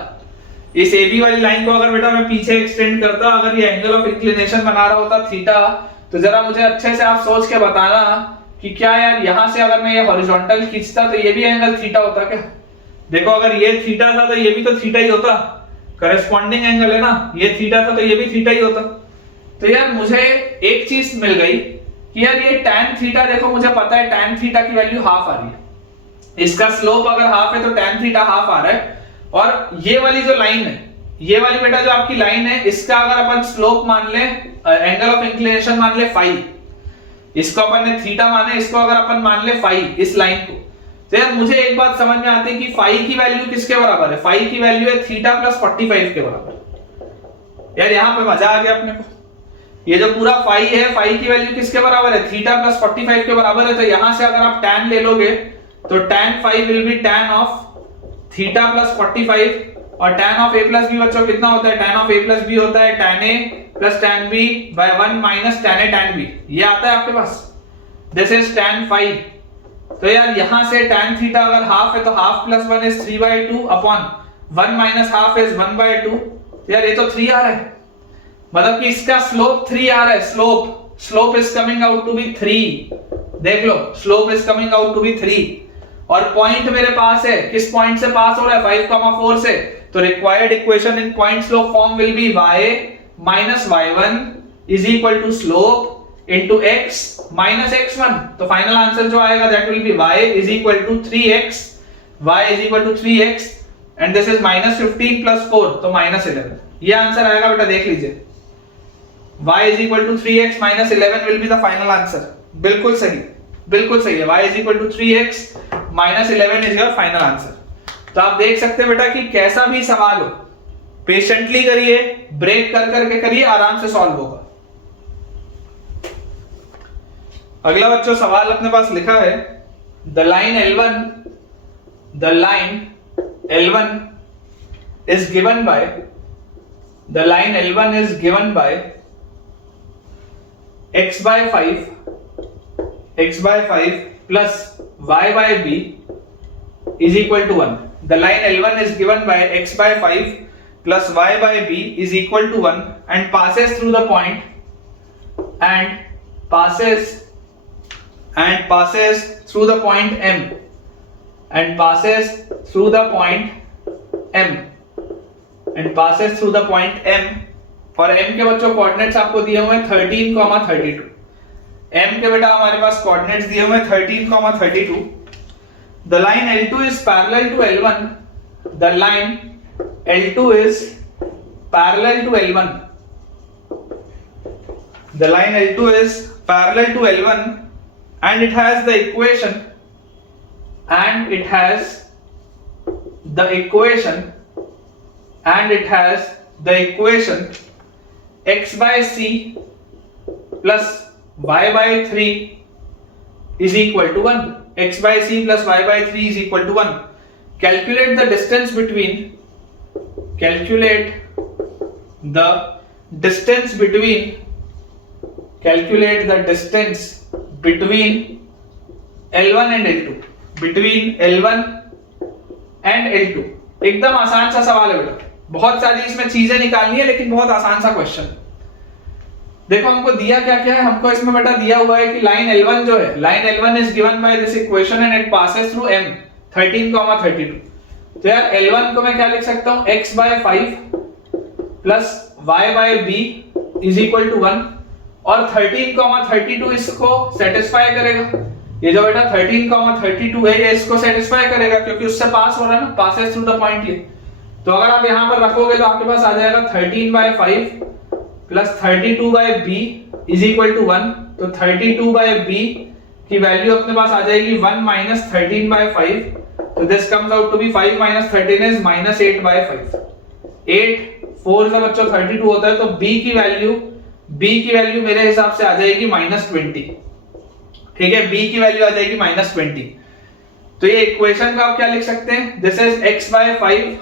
इस AB वाली लाइन को अगर बेटा मैं पीछे एक्सटेंड करता, अगर ये एंगल ऑफ इंक्लिनेशन बना रहा होता थीटा, तो जरा मुझे अच्छे से आप सोच के बताना कि क्या यार यहां से अगर मैं ये हॉरिजॉन्टल खींचता तो ये भी एंगल थीटा होता क्या। देखो अगर ये थीटा था तो ये भी तो थीटा ही होता, करेस्पॉन्डिंग एंगल है ना, ये थीटा था तो ये भी थीटा ही होता। तो यार मुझे एक चीज मिल गई कि यार ये tan थीटा, देखो मुझे पता है tan थीटा की वैल्यू हाफ आ रही है, इसका स्लोप अगर हाफ है तो tan थीटा हाफ आ रहा है। और ये वाली जो लाइन है, ये वाली बेटा जो आपकी लाइन है, इसका अगर अपन स्लोप मान ले, एंगल ऑफ इंक्लिनेशन मान ले फाई, इसको अपन ने थीटा माने, इसको अगर अपन मान ले फाई इस लाइन को, तो यार मुझे एक बात समझ में आती है कि फाई की वैल्यू किसके बराबर है, फाई की वैल्यू है थीटा प्लस 45 के बराबर। यार यहां पे मजा आ गया अपने को, ये जो पूरा फाई है, फाई की वैल्यू किसके बराबर है, थीटा प्लस 45 के बराबर है। तो यहां से अगर आप tan ले लोगे तो tan phi will be tan of theta plus 45, और tan of a plus b बच्चों कितना होता है, tan of a plus b होता है tan a plus tan b by 1 minus tan a tan b, ये आता है आपके पास, दिस इज tan फाई। तो यार यहां से tan थीटा अगर हाफ है तो half plus 1 is 3/2 upon 1 minus half is 1/2। तो यार ये तो 3 आ रहा है, मतलब कि इसका स्लोप 3 आ रहा है, slope is coming out to be 3। देख लो slope is coming out to be 3, और पॉइंट मेरे पास है, किस पॉइंट से पास हो रहा है, 5,4 से। तो required equation in point slope form will be y minus y1 is equal to slope into x minus x1। तो फाइनल आंसर जो आएगा that will be y is equal to 3x, y is equal to 3x and this is minus 15 plus 4 तो minus 11। ये answer आएगा बेटा, देख लीजिए, y is equal to 3x minus 11 will be the final answer। बिल्कुल सही, बिल्कुल सही है, y is equal to 3x minus 11 is your final answer। तो आप देख सकते हैं बेटा कि कैसा भी सवाल हो पेशेंटली करिए, ब्रेक कर करके करिए, आराम से सॉल्व होगा। अगला बच्चों सवाल अपने पास लिखा है, the line L1 is given by, the line L1 is given by x by 5 plus y by b is equal to 1। The line L1 is given by x by 5 plus y by b is equal to 1 and passes through the point and passes through the point M and passes through the point M and passes through the point M और M के बच्चों coordinates आपको दिए हुए हैं 13,32। M के बेटा हमारे पास कोऑर्डिनेट्स दिए हुए हैं 13,32। The line L2 is parallel to L1. The line L2 is parallel to L1. The line L2 is parallel to L1 and it has the equation x by c plus y by 3 is equal to 1. X by c plus y by 3 is equal to 1. Calculate the distance between L1 and L2, between L1 and L2। एकदम आसान सा सवाल है बेटा, बहुत सारी इसमें चीजें निकालनी है लेकिन बहुत आसान सा क्वेश्चन। देखो हमको दिया क्या क्या है, हमको इसमें बेटा दिया हुआ है कि लाइन L1 जो है, line L1 is given by this equation and it passes through M 13,32। तो यार L1 को मैं क्या लिख सकता हूं, x by 5 plus y by b is equal to 1 और 13,32 इसको सेटिस्फाई करेगा। ये जो बेटा 13,32 है ये इसको सेटिस्फाई करेगा क्योंकि उससे पास हो रहा है ना, पासेस थ्रू द पॉइंट ये। तो अगर आप यहां पर रखोगे तो आपके पास आ जाएगा 13/5 plus 32/b is equal to 1। तो 32/b की वैल्यू अपने पास आ जाएगी 1 माइनस 13/5। तो this comes out to be 5 minus 13 is minus 8/5। 8 4 से बच्चों 32 होता है, तो b की वैल्यू मेरे हिसाब से आ जाएगी -20। ठीक है, b की वैल्यू आ जाएगी -20। तो ये इक्वेशन को आप क्या लिख सकते हैं, दिस इज x by 5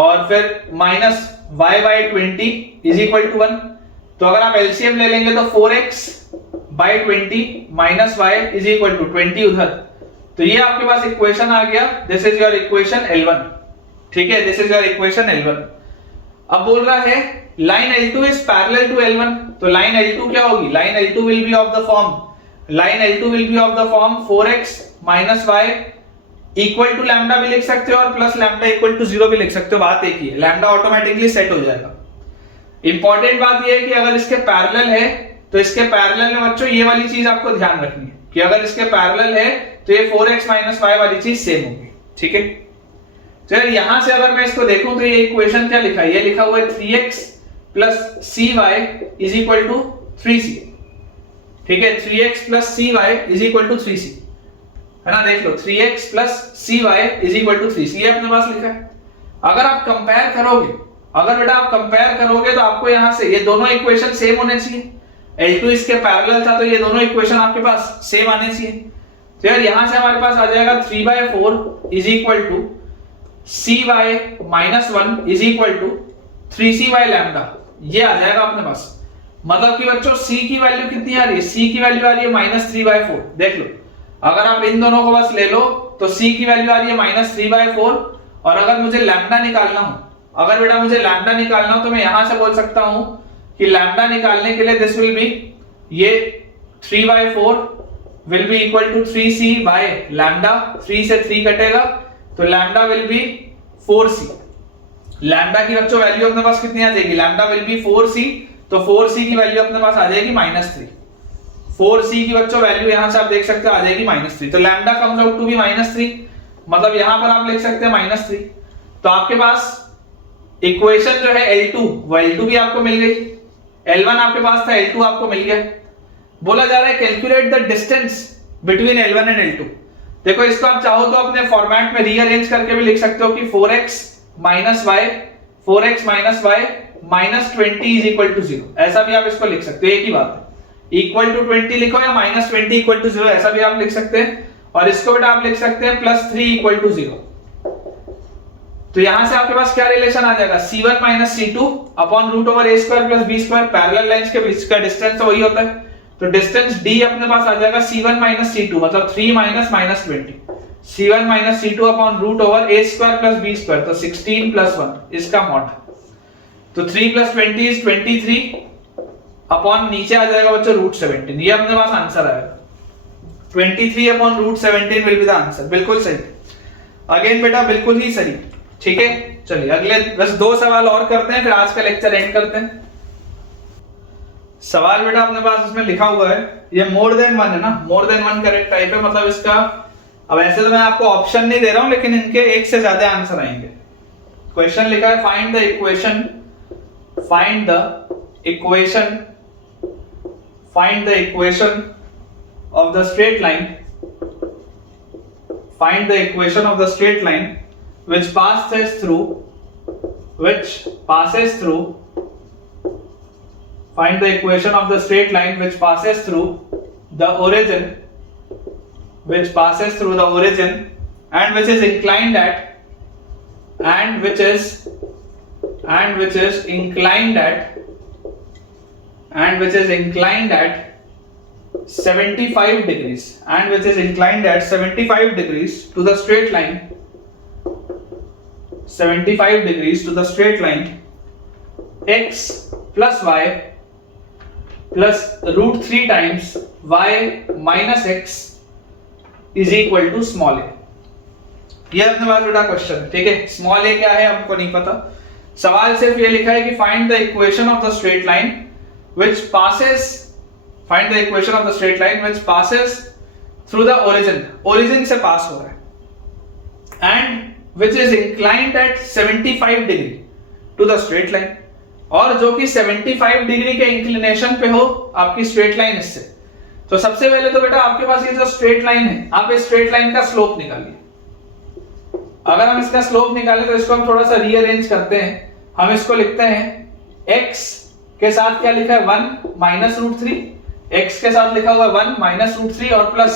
और फिर minus y by 20 is equal to 1। तो अगर आप एलसीएम ले लेंगे तो 4x by 20 minus y is equal to 20 उधर। तो ये आपके पास इक्वेशन आ गया, this is your equation L1। ठीक है, this is your equation L1। अब बोल रहा है line L2 is parallel to L1। तो लाइन L2 क्या होगी, line L2 will be of the form 4x minus y equal to lambda भी लिख सकते हो और प्लस लैम्डा इक्वल टू 0 भी लिख सकते हो, बात एक ही है, लैम्डा ऑटोमेटिकली सेट हो जाएगा। इंपॉर्टेंट बात ये है कि अगर इसके पैरेलल है तो इसके पैरेलल में बच्चों ये वाली चीज आपको ध्यान रखनी है कि अगर इसके पैरेलल है तो ये 4x माइनस y वाली चीज सेम होगी। ठीक है, तो यहां से अगर मैं इसको देखूं तो ये इक्वेशन क्या लिखा है, ये लिखा हुआ है 3x प्लस cy is equal to 3c। ठीक है, 3x प्लस cy is equal to 3c है ना, देख लो 3x प्लस cy is equal to 3c, ये अपने पास लिखा है। अगर आप कंपेयर करोगे, अगर बेटा आप कंपेयर करोगे तो आपको यहां से ये दोनों इक्वेशन सेम होने चाहिए। L2 इसके पैरेलल था तो ये दोनों इक्वेशन आपके पास सेम आने चाहिए। तो यार यहां से हमारे पास आ जाएगा 3/4 is equal to cy minus 1 is equal to 3c by lambda, ये आ जाएगा अपने पास। मतलब कि बच्चों c की वैल्यू कितनी आ रही है, c की वैल्यू आ रही है -3/4। देख लो, अगर आप इन दोनों को बस ले लो तो c की वैल्यू आ रही है -3/4 और अगर मुझे लैम्डा निकालना हो, अगर बेटा मुझे लैम्डा निकालना हो तो मैं यहां से बोल सकता हूं कि लैम्डा निकालने के लिए दिस विल बी, ये 3/4 will be equal to 3c by lambda, 3 से 3 कटेगा तो lambda will be 4c। Lambda की बच्चों वैल्यू अपने पास कितनी आ जाएगी, लैम्डा विल बी 4c, तो 4c की वैल्यू अपने पास आ जाएगी -3। 4c की बच्चों वैल्यू यहां से आप देख सकते हो आ जाएगी -3, तो lambda comes out to be -3, मतलब यहां पर आप लिख सकते हैं -3। तो आपके पास इक्वेशन जो है L2 वो L2 भी आपको मिल गई, L1 आपके पास था, L2 आपको मिल गया। बोला जा रहा है calculate the distance between L1 and L2। देखो इसको आप चाहो तो अपने फॉर्मेट में रीअरेंज करके भी लिख सकते हो कि 4x minus y minus 20 is equal to 0, ऐसा भी आप इसको लिख सकते हो, एक ही बात है। इक्वल टू 20 लिखो या -20 इक्वल टू 0, ऐसा भी आप लिख सकते हैं। और इसको बेटा आप लिख सकते हैं +3 इक्वल टू 0। तो यहां से आपके पास क्या रिलेशन आ जाएगा, c1 minus c2 upon root over a square plus b square, parallel lines के बीच का डिस्टेंस तो वही होता है। तो डिस्टेंस d अपने पास आ जाएगा c1 माइनस c2, मतलब 3 minus -20, c1 minus c2 upon root over a square plus b square, तो 16 प्लस 1 इसका मॉड। तो 3 प्लस 20 इज 23 अपॉन नीचे आ जाएगा बच्चों √17, ये अपने पास आंसर आएगा। 23/√17 विल बी द आंसर। बिल्कुल सही, अगेन बेटा बिल्कुल ही सही। ठीक है, चलिए अगले बस 2 सवाल और करते हैं, फिर आज का लेक्चर एंड करते हैं। सवाल बेटा अपने पास इसमें लिखा हुआ है, ये मोर देन 1 है ना, मोर देन 1 करेक्ट टाइप है, मतलब इसका अब ऐसे तो मैं आपको ऑप्शन नहीं दे रहा हूं, लेकिन इनके एक से ज्यादा आंसर आएंगे। क्वेश्चन लिखा है find the equation of the straight line, find the equation of the straight line which passes through find the equation of the straight line which passes through the origin and which is inclined at 75 degrees to the straight line 75 degrees to the straight line x plus y plus √3 times y minus x is equal to small a। ये अपने पास बेटा question है। ठीक है, small a क्या है हमको नहीं पता, सवाल सिर्फ ये लिखा है कि find the equation of the straight line which passes through the origin से पास हो रहा है, and which is inclined at 75 degree to the straight line, और जो कि 75 डिग्री के इंक्लिनेशन पे हो आपकी स्ट्रेट लाइन इससे। तो सबसे पहले तो बेटा आपके पास ये जो स्ट्रेट लाइन है, आप इस स्ट्रेट लाइन का स्लोप निकालिए। अगर हम इसका स्लोप निकालें तो इसको हम थोड़ा सा रीअरेंज करते हैं। हम इसको लिखते हैं x के साथ क्या लिखा है 1 माइनस √3, x के साथ लिखा हुआ है 1 माइनस √3 और प्लस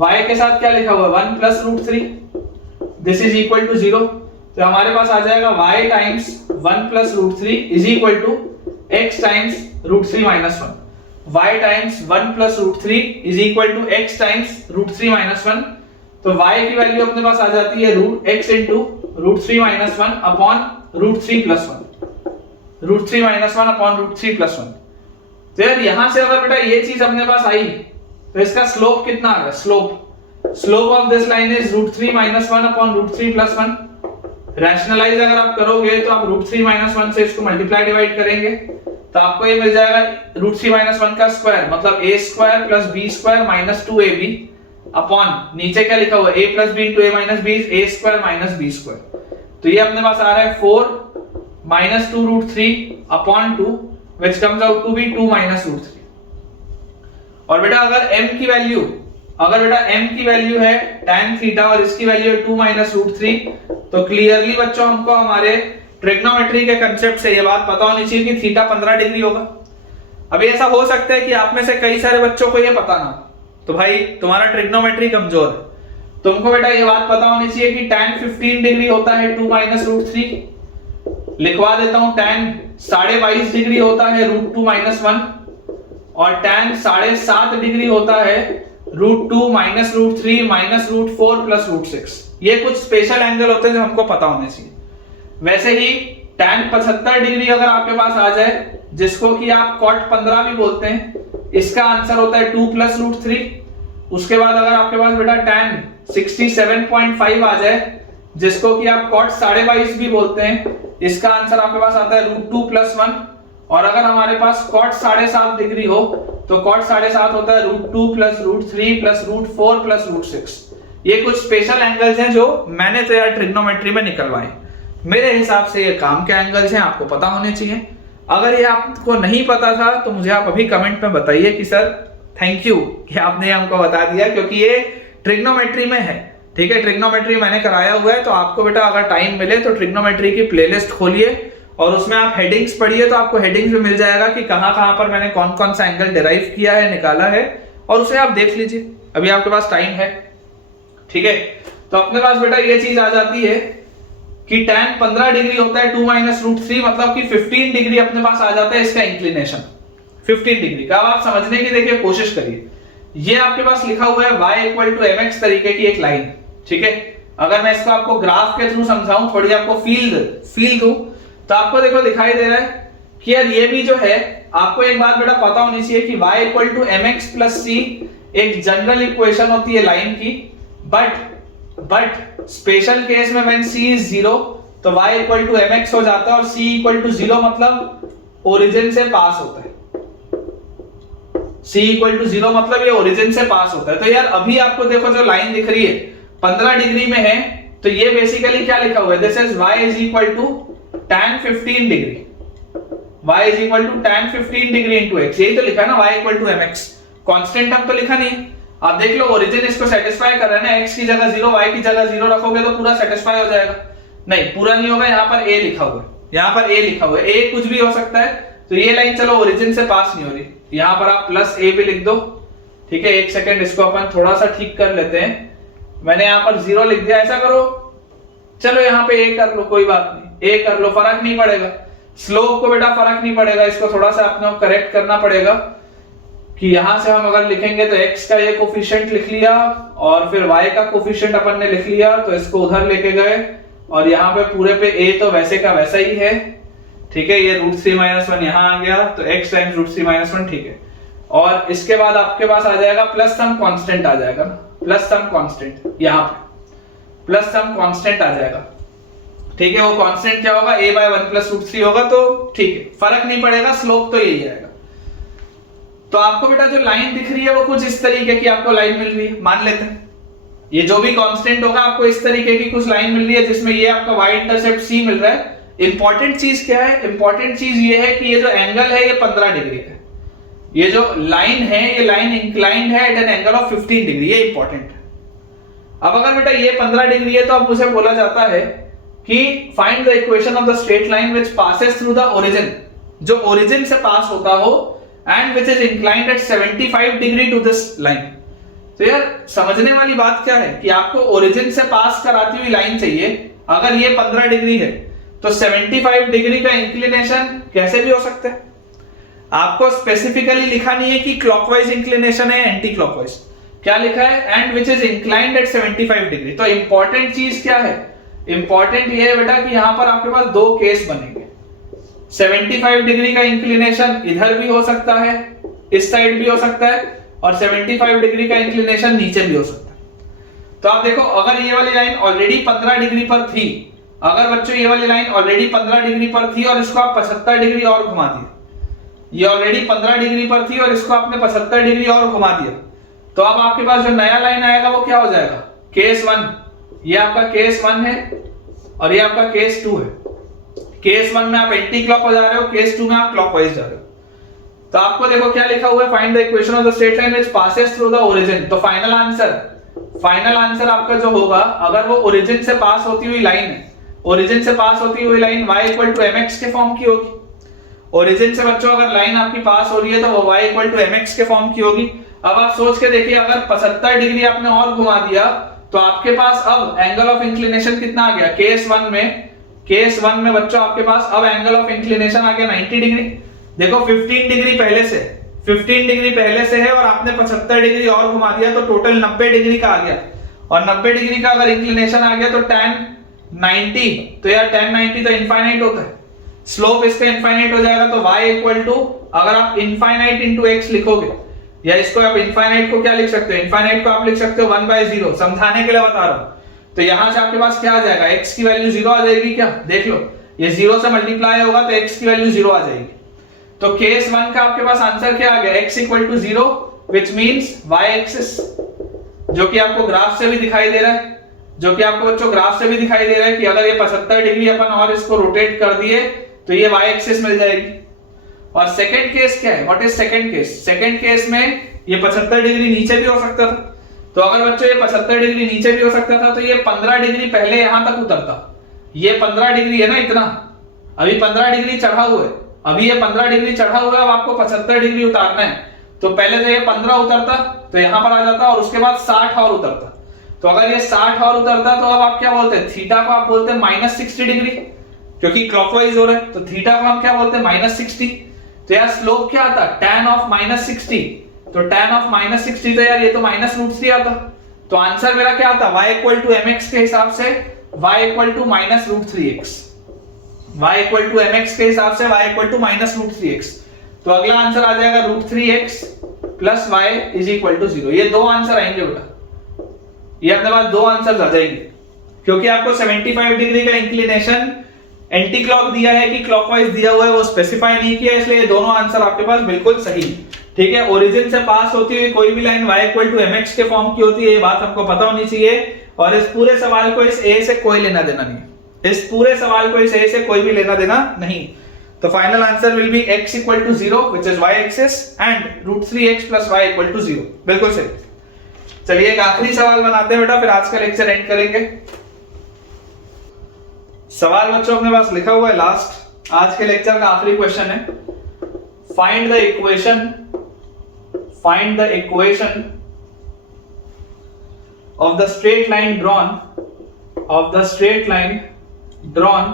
y के साथ क्या लिखा हुआ है 1 plus √3, this is equal to 0। तो हमारे पास आ जाएगा y times 1 plus √3 is equal to x times √3 minus 1। y times 1 plus √3 is equal to x times √3 minus 1। तो y की वैल्यू अपने पास आ जाती है x into √3 minus 1 upon √3 plus 1, √3 minus 1 upon √3 plus 1। तो यार यहां से अगर बेटा ये चीज अपने पास आई तो इसका स्लोप कितना आ रहा है, slope of this line is √3 minus 1 upon √3 plus 1। Rationalize अगर आप करोगे तो आप √3 माइनस 1 से इसको मल्टीप्लाई डिवाइड करेंगे तो आपको ये मिल जाएगा √3 माइनस 1 का स्क्वायर, मतलब a square plus b square minus 2ab upon नीचे क्या लिखा हुआ है a plus b into a minus b a square minus b square. तो ये अपने पास आ रहा है 4 minus 2√3 upon 2 which comes out to be 2 minus √3। और बेटा अगर m की वैल्यू है tan थीटा और इसकी वैल्यू है 2 minus √3, तो क्लियरली बच्चों हमको हमारे ट्रिग्नोमेट्री के कांसेप्ट से ये बात पता होनी चाहिए कि थीटा 15 डिग्री होगा। अभी ऐसा हो सकता है कि आप में से कई सारे बच्चों को ये पता ना, तो भाई तुम्हारा ट्रिग्नोमेट्री कमजोर है, तुमको बेटा ये बात पता होनी चाहिए कि tan 15 डिग्री होता है 2 minus √3। लिखवा देता हूं tan 22.5 डिग्री होता है √2 माइनस 1 और tan 7.5 डिग्री होता है √2 माइनस √3 माइनस √4 प्लस √6। ये कुछ स्पेशल एंगल होते हैं जो हमको पता होने चाहिए। वैसे ही tan 75 डिग्री अगर आपके पास आ जाए, जिसको कि आप cot 15 भी बोलते हैं, इसका आंसर होता है 2 प्लस √3। उसके बाद अगर आपके पास बेटा tan 67.5 आ जाए, जिसको कि आप cot 22.5 भी बोलते हैं, इसका आंसर आपके पास आता है √2 प्लस 1। और अगर हमारे पास cot 7.5 डिग्री हो तो cot 7.5 होता है √2 प्लस √3 प्लस √4 प्लस √6। ये कुछ स्पेशल एंगल्स हैं जो मैंने तो यार ट्रिग्नोमेट्री में निकलवाए। मेरे हिसाब से ये काम के एंगल्स हैं, आपको पता होने चाहिए। अगर ये आपको नहीं पता था तो मुझे आप अभी कमेंट में बताइए कि सर थैंक यू कि आपने हमको बता दिया, क्योंकि ये ट्रिग्नोमेट्री में है। ठीक है, ट्रिग्नोमेट्री मैंने कराया हुआ है, तो आपको बेटा अगर टाइम मिले तो ट्रिग्नोमेट्री की प्लेलिस्ट खोलिए और उसमें आप हेडिंग्स पढ़िए, तो आपको हेडिंग्स में मिल जाएगा कि कहां कहां पर मैंने कौन कौन सा एंगल डिराइव किया है, निकाला है, और उसे आप देख लीजिए। अभी आपके पास टाइम है। ठीक है, तो अपने पास बेटा ये चीज आ जाती है कि tan 15 डिग्री होता है 2 माइनस √3, मतलब कि 15 डिग्री अपने पास आ जाता है इसका इंक्लिनेशन 15 डिग्री का। अब आप समझने की देखिए कोशिश करिए। ये आपके पास लिखा हुआ है y इक्वल टू mx तरीके की एक लाइन। ठीक है, अगर मैं इसको आपको ग्राफ के थ्रू समझाऊं, थोड़ी आपको फील दूं, तो आपको देखो दिखाई दे रहा है कि यार ये भी जो है, आपको एक बात बेटा पता होनी चाहिए कि y equal to mx plus c एक जनरल इक्वेशन होती है लाइन की, बट स्पेशल केस में व्हेन c इज 0 तो y इक्वल टू mx हो जाता है, और c इक्वल टू 0 मतलब ओरिजिन से पास होता है। c इक्वल टू 0 मतलब ये ओरिजिन से पास होता है। तो यार अभी आपको देखो जो लाइन दिख रही है 15 डिग्री में है, तो ये बेसिकली क्या लिखा हुआ है, दिस इज y is equal to tan 15 degree, y is equal to tan 15 degree into x, यही तो लिखा है ना, y equal to mx। Constant अब तो लिखा नहीं है, आप देख लो ओरिजिन इसको सेटिस्फाई कर रहा है ना, x की जगह 0 y की जगह 0 रखोगे तो पूरा सेटिस्फाई हो जाएगा। नहीं, पूरा नहीं होगा, यहाँ पर a लिखा हुआ है, यहाँ पर a लिखा हुआ है, a कुछ भी हो सकता है, तो ये लाइन चलो ओरिजिन से पास नहीं हो रही, यहाँ पर आप प्लस a भी लिख दो, ठीक है। एक सेकंड इसको अपन थोड़ा सा ठीक कर लेते हैं, मैंने यहाँ पर 0 लिख दिया, ऐसा करो चलो यहाँ पे a कर लो, कोई बात नहीं, a कर लो, फर्क नहीं पड़ेगा, स्लोप को बेटा फर्क नहीं पड़ेगा, इसको थोड़ा सा अपने करेक्ट करना पड़ेगा कि यहां से हम अगर लिखेंगे तो x का ये कोफिशिएंट लिख लिया और फिर y का कोफिशिएंट अपन ने लिख लिया, तो इसको उधर लेके गए और यहाँ पे पूरे पे a तो वैसे का वैसा ही है, ठीक है। ये √3 - 1 यहाँ आ गया, तो x टाइम्स √3 - 1, ठीक है। और इसके बाद आपके पास आ जाएगा प्लस सम कांस्टेंट आ जाएगा ना, प्लस सम कांस्टेंट, यहाँ पे प्लस सम कांस्टेंट आ जाएगा, ठीक है। वो कांस्टेंट क्या होगा, a/1 + √3 होगा, तो ठीक है, फर्क नहीं पड़ेगा, स्लोप तो यही आएगा। तो आपको बेटा जो लाइन दिख रही है वो कुछ इस तरीके की आपको लाइन मिल रही है, मान लेते हैं ये जो भी कांस्टेंट होगा आपको इस तरीके की कुछ लाइन मिल रही है जिसमें ये आपका y इंटरसेप्ट c मिल रहा है। इंपॉर्टेंट चीज क्या है, इंपॉर्टेंट चीज ये है कि ये जो एंगल है ये 15 डिग्री है, ये जो लाइन है ये लाइन इंक्लाइंड है at an angle of 15 degree, ये इंपॉर्टेंट है। अब अगर बेटा ये 15 डिग्री है तो अब मुझे बोला जाता है कि find the equation of the straight line which passes through the origin, जो ओरिजिन से पास होता हो and which is inclined at 75 degree to this line। तो यार समझने वाली बात क्या है कि आपको ओरिजिन से पास कराती हुई लाइन चाहिए, अगर ये 15 डिग्री है तो 75 डिग्री का इंक्लिनेशन कैसे भी हो सकता है। आपको स्पेसिफिकली लिखा नहीं है कि क्लॉकवाइज इंक्लिनेशन है एंटी क्लॉकवाइज, क्या लिखा है, and which is inclined at 75 degree. तो इंपॉर्टेंट चीज क्या है, इंपॉर्टेंट ये है बेटा कि यहां पर आपके पास दो केस बनेंगे, 75 डिग्री का इंक्लिनेशन इधर भी हो सकता है, इस साइड भी हो सकता है, और 75 डिग्री का इंक्लिनेशन नीचे भी हो सकता है। तो आप देखो अगर ये वाली लाइन ऑलरेडी 15 डिग्री पर थी, अगर बच्चों ये वाली लाइन ऑलरेडी 15 डिग्री पर थी और इसको आप 75 डिग्री और घुमा दिया, ये ऑलरेडी 15 डिग्री पर थी और इसको आपने 75 डिग्री और घुमा दिया, तो अब आपके पास जो नया लाइन आएगा वो क्या हो जाएगा, केस 1। ये आपका केस 1 है और ये आपका केस 2 है। केस 1 में आप एंटी क्लॉक हो जा रहे हो, केस 2 में आप क्लॉकवाइज जा रहे हो। तो आपको देखो क्या लिखा हुआ है, find the equation of the straight line which passes through the origin. तो फाइनल आंसर आपका जो होगा, अगर वो ओरिजिन से पास होती हुई लाइन है, ओरिजिन से पास होती हुई line y equal to mx के फॉर्म की होगी। ओरिजिन से बच्चों अगर लाइन आपकी पास हो रही है तो वो y इक्वल टू mx के फॉर्म की होगी। अब आप सोच के देखिए, अगर 75 डिग्री आपने और घुमा दिया तो आपके पास अब एंगल ऑफ इंक्लिनेशन कितना आ गया, केस 1 में बच्चों आपके पास अब एंगल ऑफ इंक्लिनेशन आ गया 90 डिग्री। देखो 15 डिग्री पहले से है और आपने 75 डिग्री और घुमा दिया तो टोटल 90 डिग्री का आ गया, और 90 डिग्री का अगर इंक्लिनेशन आ गया तो tan 90, तो यार tan 90 तो इनफाइनाइट होता है, स्लोप इसका इनफाइनाइट हो जाएगा। तो y इक्वल टू, अगर आप इनफाइनाइट इनटू x लिखोगे, या इसको आप इनफाइनाइट को क्या लिख सकते हो, इनफाइनाइट को आप लिख सकते हो 1/0, समझाने के लिए बता रहा हूं। तो यहां से आपके पास क्या आ जाएगा, x की वैल्यू 0 आ जाएगी, क्या देख लो, ये 0 से मल्टीप्लाई होगा तो x की वैल्यू 0 आ जाएगी। तो केस 1 का आपके पास आंसर क्या आ गया, x equal to 0, which means y axis, जो कि आपको ग्राफ से भी दिखाई दे रहा है, कि अगर ये 75 डिग्री अपन और इसको रोटेट कर दिए तो ये y एक्सिस मिल जाएगी। और सेकंड केस क्या है, what is second case, second case में ये 75 डिग्री नीचे भी हो सकता था। तो अगर बच्चों ये 75 डिग्री नीचे भी हो सकता था तो ये 15 डिग्री पहले यहां तक उतरता, ये 15 डिग्री है ना इतना, अभी 15 डिग्री चढ़ा हुआ है, अभी ये 15 डिग्री चढ़ा हुआ है, अब आपको 75 डिग्री उतारना है। तो पहले तो ये 15 उतरता तो यहां पर आ जाता और उसके बाद 60 और उतरता। तो अगर ये 60 और उतरता तो अब आप क्या बोलते हैं, थीटा को आप बोलते हैं -60 डिग्री, क्योंकि क्लॉकवाइज हो रहा है, तो थीटा को हम क्या बोलते हैं -60। तो यार स्लोप क्या आता, tan ऑफ -60, तो tan ऑफ -60 तो यार ये तो -√3 आता। तो आंसर मेरा क्या आता, y इक्वल टू mx के हिसाब से y equal to -√3x, y equal to mx के हिसाब से y इक्वल टू -√3x। तो अगला आंसर आ जाएगा √3x plus y is equal to 0। ये दो आंसर आएंगे बेटा, ये अपने पास दो आंसर आ जाएंगे, क्योंकि आपको 75 डिग्री का इंक्लिनेशन एंटी क्लॉक दिया है कि क्लॉकवाइज दिया हुआ है, वो स्पेसिफाई नहीं किया, इसलिए दोनों आंसर आपके पास बिल्कुल सही। ठीक है, ओरिजिन से पास होती हुई कोई भी line y equal to mx के फॉर्म की होती है, ये बात आपको पता होनी चाहिए। और इस पूरे सवाल को इस a से कोई लेना देना नहीं, इस पूरे सवाल को इस a से कोई भी लेना देना नहीं। तो final answer will be x equal to 0 which is y axis and √3x plus y equal to 0। बिल्कुल सही। चलिए एक आखिरी सवाल बनाते हैं बेटा, फिर आज का लेक्चर एंड करेंगे। सवाल बच्चों अपने पास लिखा हुआ है लास्ट, आज के लेक्चर का आखिरी क्वेश्चन है। Find the equation of the straight line drawn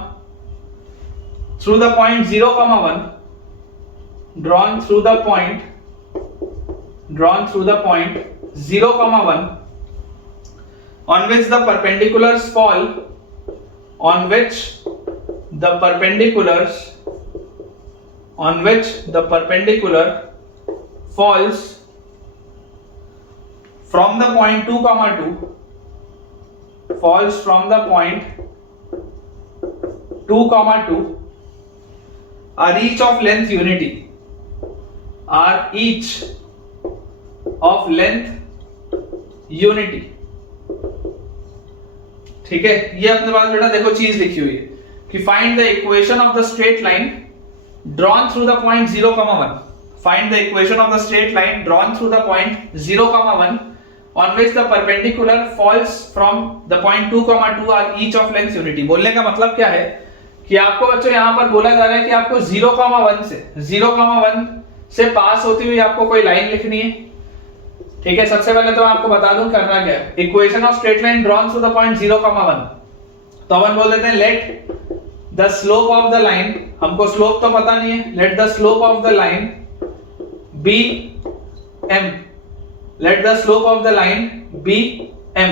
through the point 0, 1 drawn through the point 0, 1 on which the perpendiculars fall falls from the point 2, 2 are each of length unity। ठीक है, ये अपने पास बेटा देखो चीज लिखी हुई है कि find the equation of the straight line drawn through the point 0, 1। Find the equation of the straight line drawn through the point 0, 1 on which the perpendicular falls from the point 2, 2 are each of length unity। बोलने का मतलब क्या है कि आपको बच्चों यहाँ पर बोला जा रहा है कि आपको 0, 1 से पास होती हुई आपको कोई लाइन लिखनी है। ठीक है, सबसे पहले तो मैं आपको बता दूं करना क्या है। Equation of straight line drawn through the point 0, 1, तो अपन बोल देते हैं let the slope of the line, हमको स्लोप तो पता नहीं है, let the slope of the line be m, let the slope of the line be m।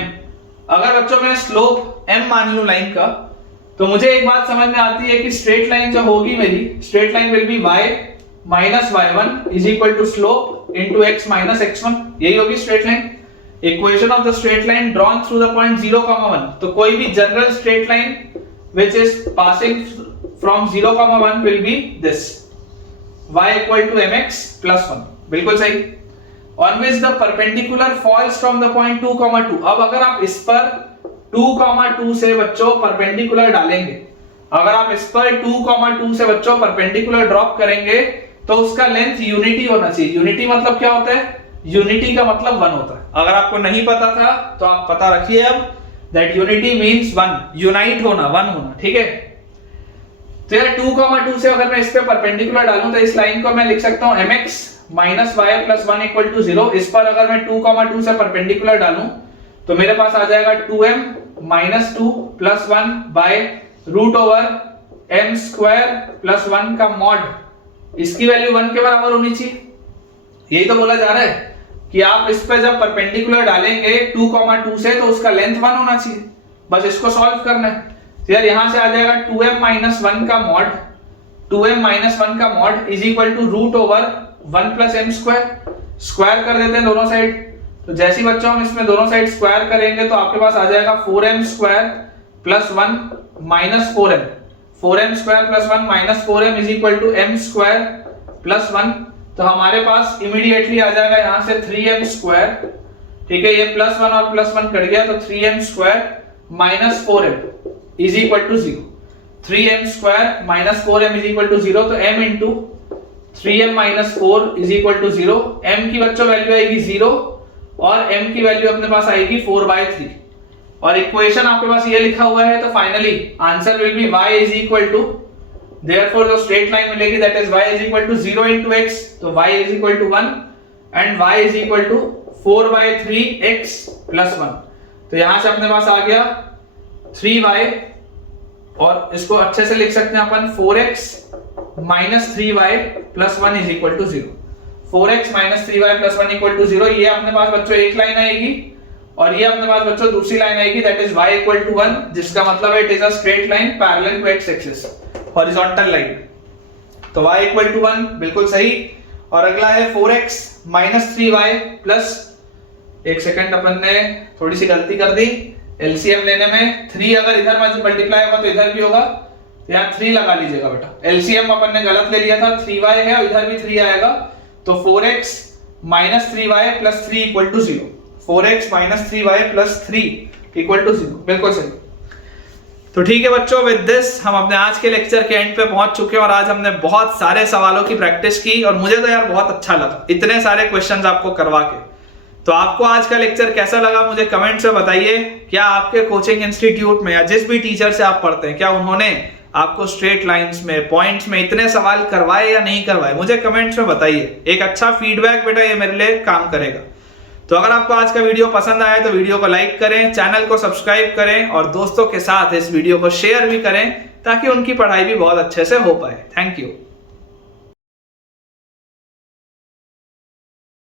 अगर बच्चों मैं स्लोप m मान लूं लाइन का, तो मुझे एक बात समझ में आती है कि स्ट्रेट लाइन जो होगी मेरी, straight line will be y minus y1 is equal to slope into x minus x1, यही होगी straight line. Equation of the straight line drawn through the point 0, 1, तो कोई भी general straight line which is passing from 0, 1 will be this y equal to mx plus 1। बिल्कुल सही। on which the perpendicular falls from the point 2, 2। अब अगर आप इस पर 2, 2 से बच्चों परपेंडिकुलर डालेंगे, अगर आप इस पर 2, 2 से बच्चों परपेंडिकुलर ड्रॉप करेंगे, तो उसका लेंथ यूनिटी होना चाहिए। यूनिटी मतलब क्या होता है? यूनिटी का मतलब 1 होता है। अगर आपको नहीं पता था तो आप पता रखिए अब, दैट यूनिटी मींस 1, यूनाइट होना, 1 होना। ठीक है, तो यार 2, 2 से अगर मैं इस पे परपेंडिकुलर डालूं तो इस लाइन को मैं लिख सकता हूं mx minus y plus 1 equal to 0। इस पर अगर मैं 2, 2 से परपेंडिकुलर डालूं तो मेरे पास आ जाएगा 2m minus 2 plus 1 by root over m square plus 1 का मॉड। इसकी वैल्यू 1 के बराबर होनी चाहिए। यही तो बोला जा रहा है कि आप इस पे जब परपेंडिकुलर डालेंगे 2, 2 से, तो उसका लेंथ 1 होना चाहिए। बस इसको सॉल्व करना है। तो यार यहां से आ जाएगा 2m माइनस 1 का मॉड, 2m माइनस 1 का mod is equal to root over 1 plus m square. Square कर देते हैं दोनों साइड, तो जैसे ही बच्चों हम इसमें दोनों साइड स्क्वायर करेंगे तो आपके पास आ जाएगा 4m square plus 1 minus 4m, 4m square plus 1 minus 4m is equal to m square plus 1। तो हमारे पास इमीडिएटली आ जाएगा यहां से 3m स्क्वायर। ठीक है, ये प्लस 1 और प्लस 1 कट गया, तो 3m square minus 4m is equal to 0। 3m square minus 4m is equal to 0, तो m into 3m minus 4 is equal to 0। m की बच्चों वैल्यू आएगी 0 और m की वैल्यू अपने पास आएगी 4/3। और इक्वेशन आपके पास ये लिखा हुआ है, तो finally answer will be y is equal to, therefore जो स्ट्रेट लाइन मिलेगी that is y is equal to 0 into x, तो y is equal to 1 and y is equal to 4/3x plus 1। तो यहां से अपने पास आ गया 3y, और इसको अच्छे से लिख सकते हैं अपन 4x minus 3y plus 1 is equal to 0। 4x minus 3y plus 1 equal to 0, ये अपने पास बच्चों एक लाइन आएगी, और ये अपने पास बच्चों दूसरी लाइन आएगी that is y equal to 1, जिसका मतलब है it is a straight line parallel to x axis, horizontal line. तो y इक्वल टू 1 बिल्कुल सही। और अगला है 4x माइनस 3y प्लस, एक सेकंड अपन ने थोड़ी सी गलती कर दी, एलसीएम लेने में 3 अगर इधर मल्टीप्लाई होगा तो इधर भी होगा, यहाँ 3 लगा लीजिएगा बेटा। एलसीएम अपन ने गलत ले लिया था, 3y है और इधर भी 3 आएगा, तो 4x minus 3y plus 3 equal to 0। 4x minus 3y plus 3 equal to 0, बिल्कुल सही। तो ठीक है बच्चों, विद दिस हम अपने आज के लेक्चर के एंड पे पहुंच चुके हैं और आज हमने बहुत सारे सवालों की प्रैक्टिस की और मुझे तो यार बहुत अच्छा लगा इतने सारे क्वेश्चंस आपको करवा के। तो आपको आज का लेक्चर कैसा लगा मुझे कमेंट में बताइए। क्या आपके कोचिंग इंस्टीट्यूट में या जिस भी टीचर से आप पढ़ते हैं, क्या उन्होंने आपको स्ट्रेट लाइंस में, पॉइंट्स में इतने सवाल करवाए या नहीं करवाए, मुझे कमेंट्स में बताइए। एक अच्छा फीडबैक बेटा ये मेरे लिए काम करेगा। तो अगर आपको आज का वीडियो पसंद आया तो वीडियो को लाइक करें, चैनल को सब्सक्राइब करें और दोस्तों के साथ इस वीडियो को शेयर भी करें ताकि उनकी पढ़ाई भी बहुत अच्छे से हो पाए। Thank you.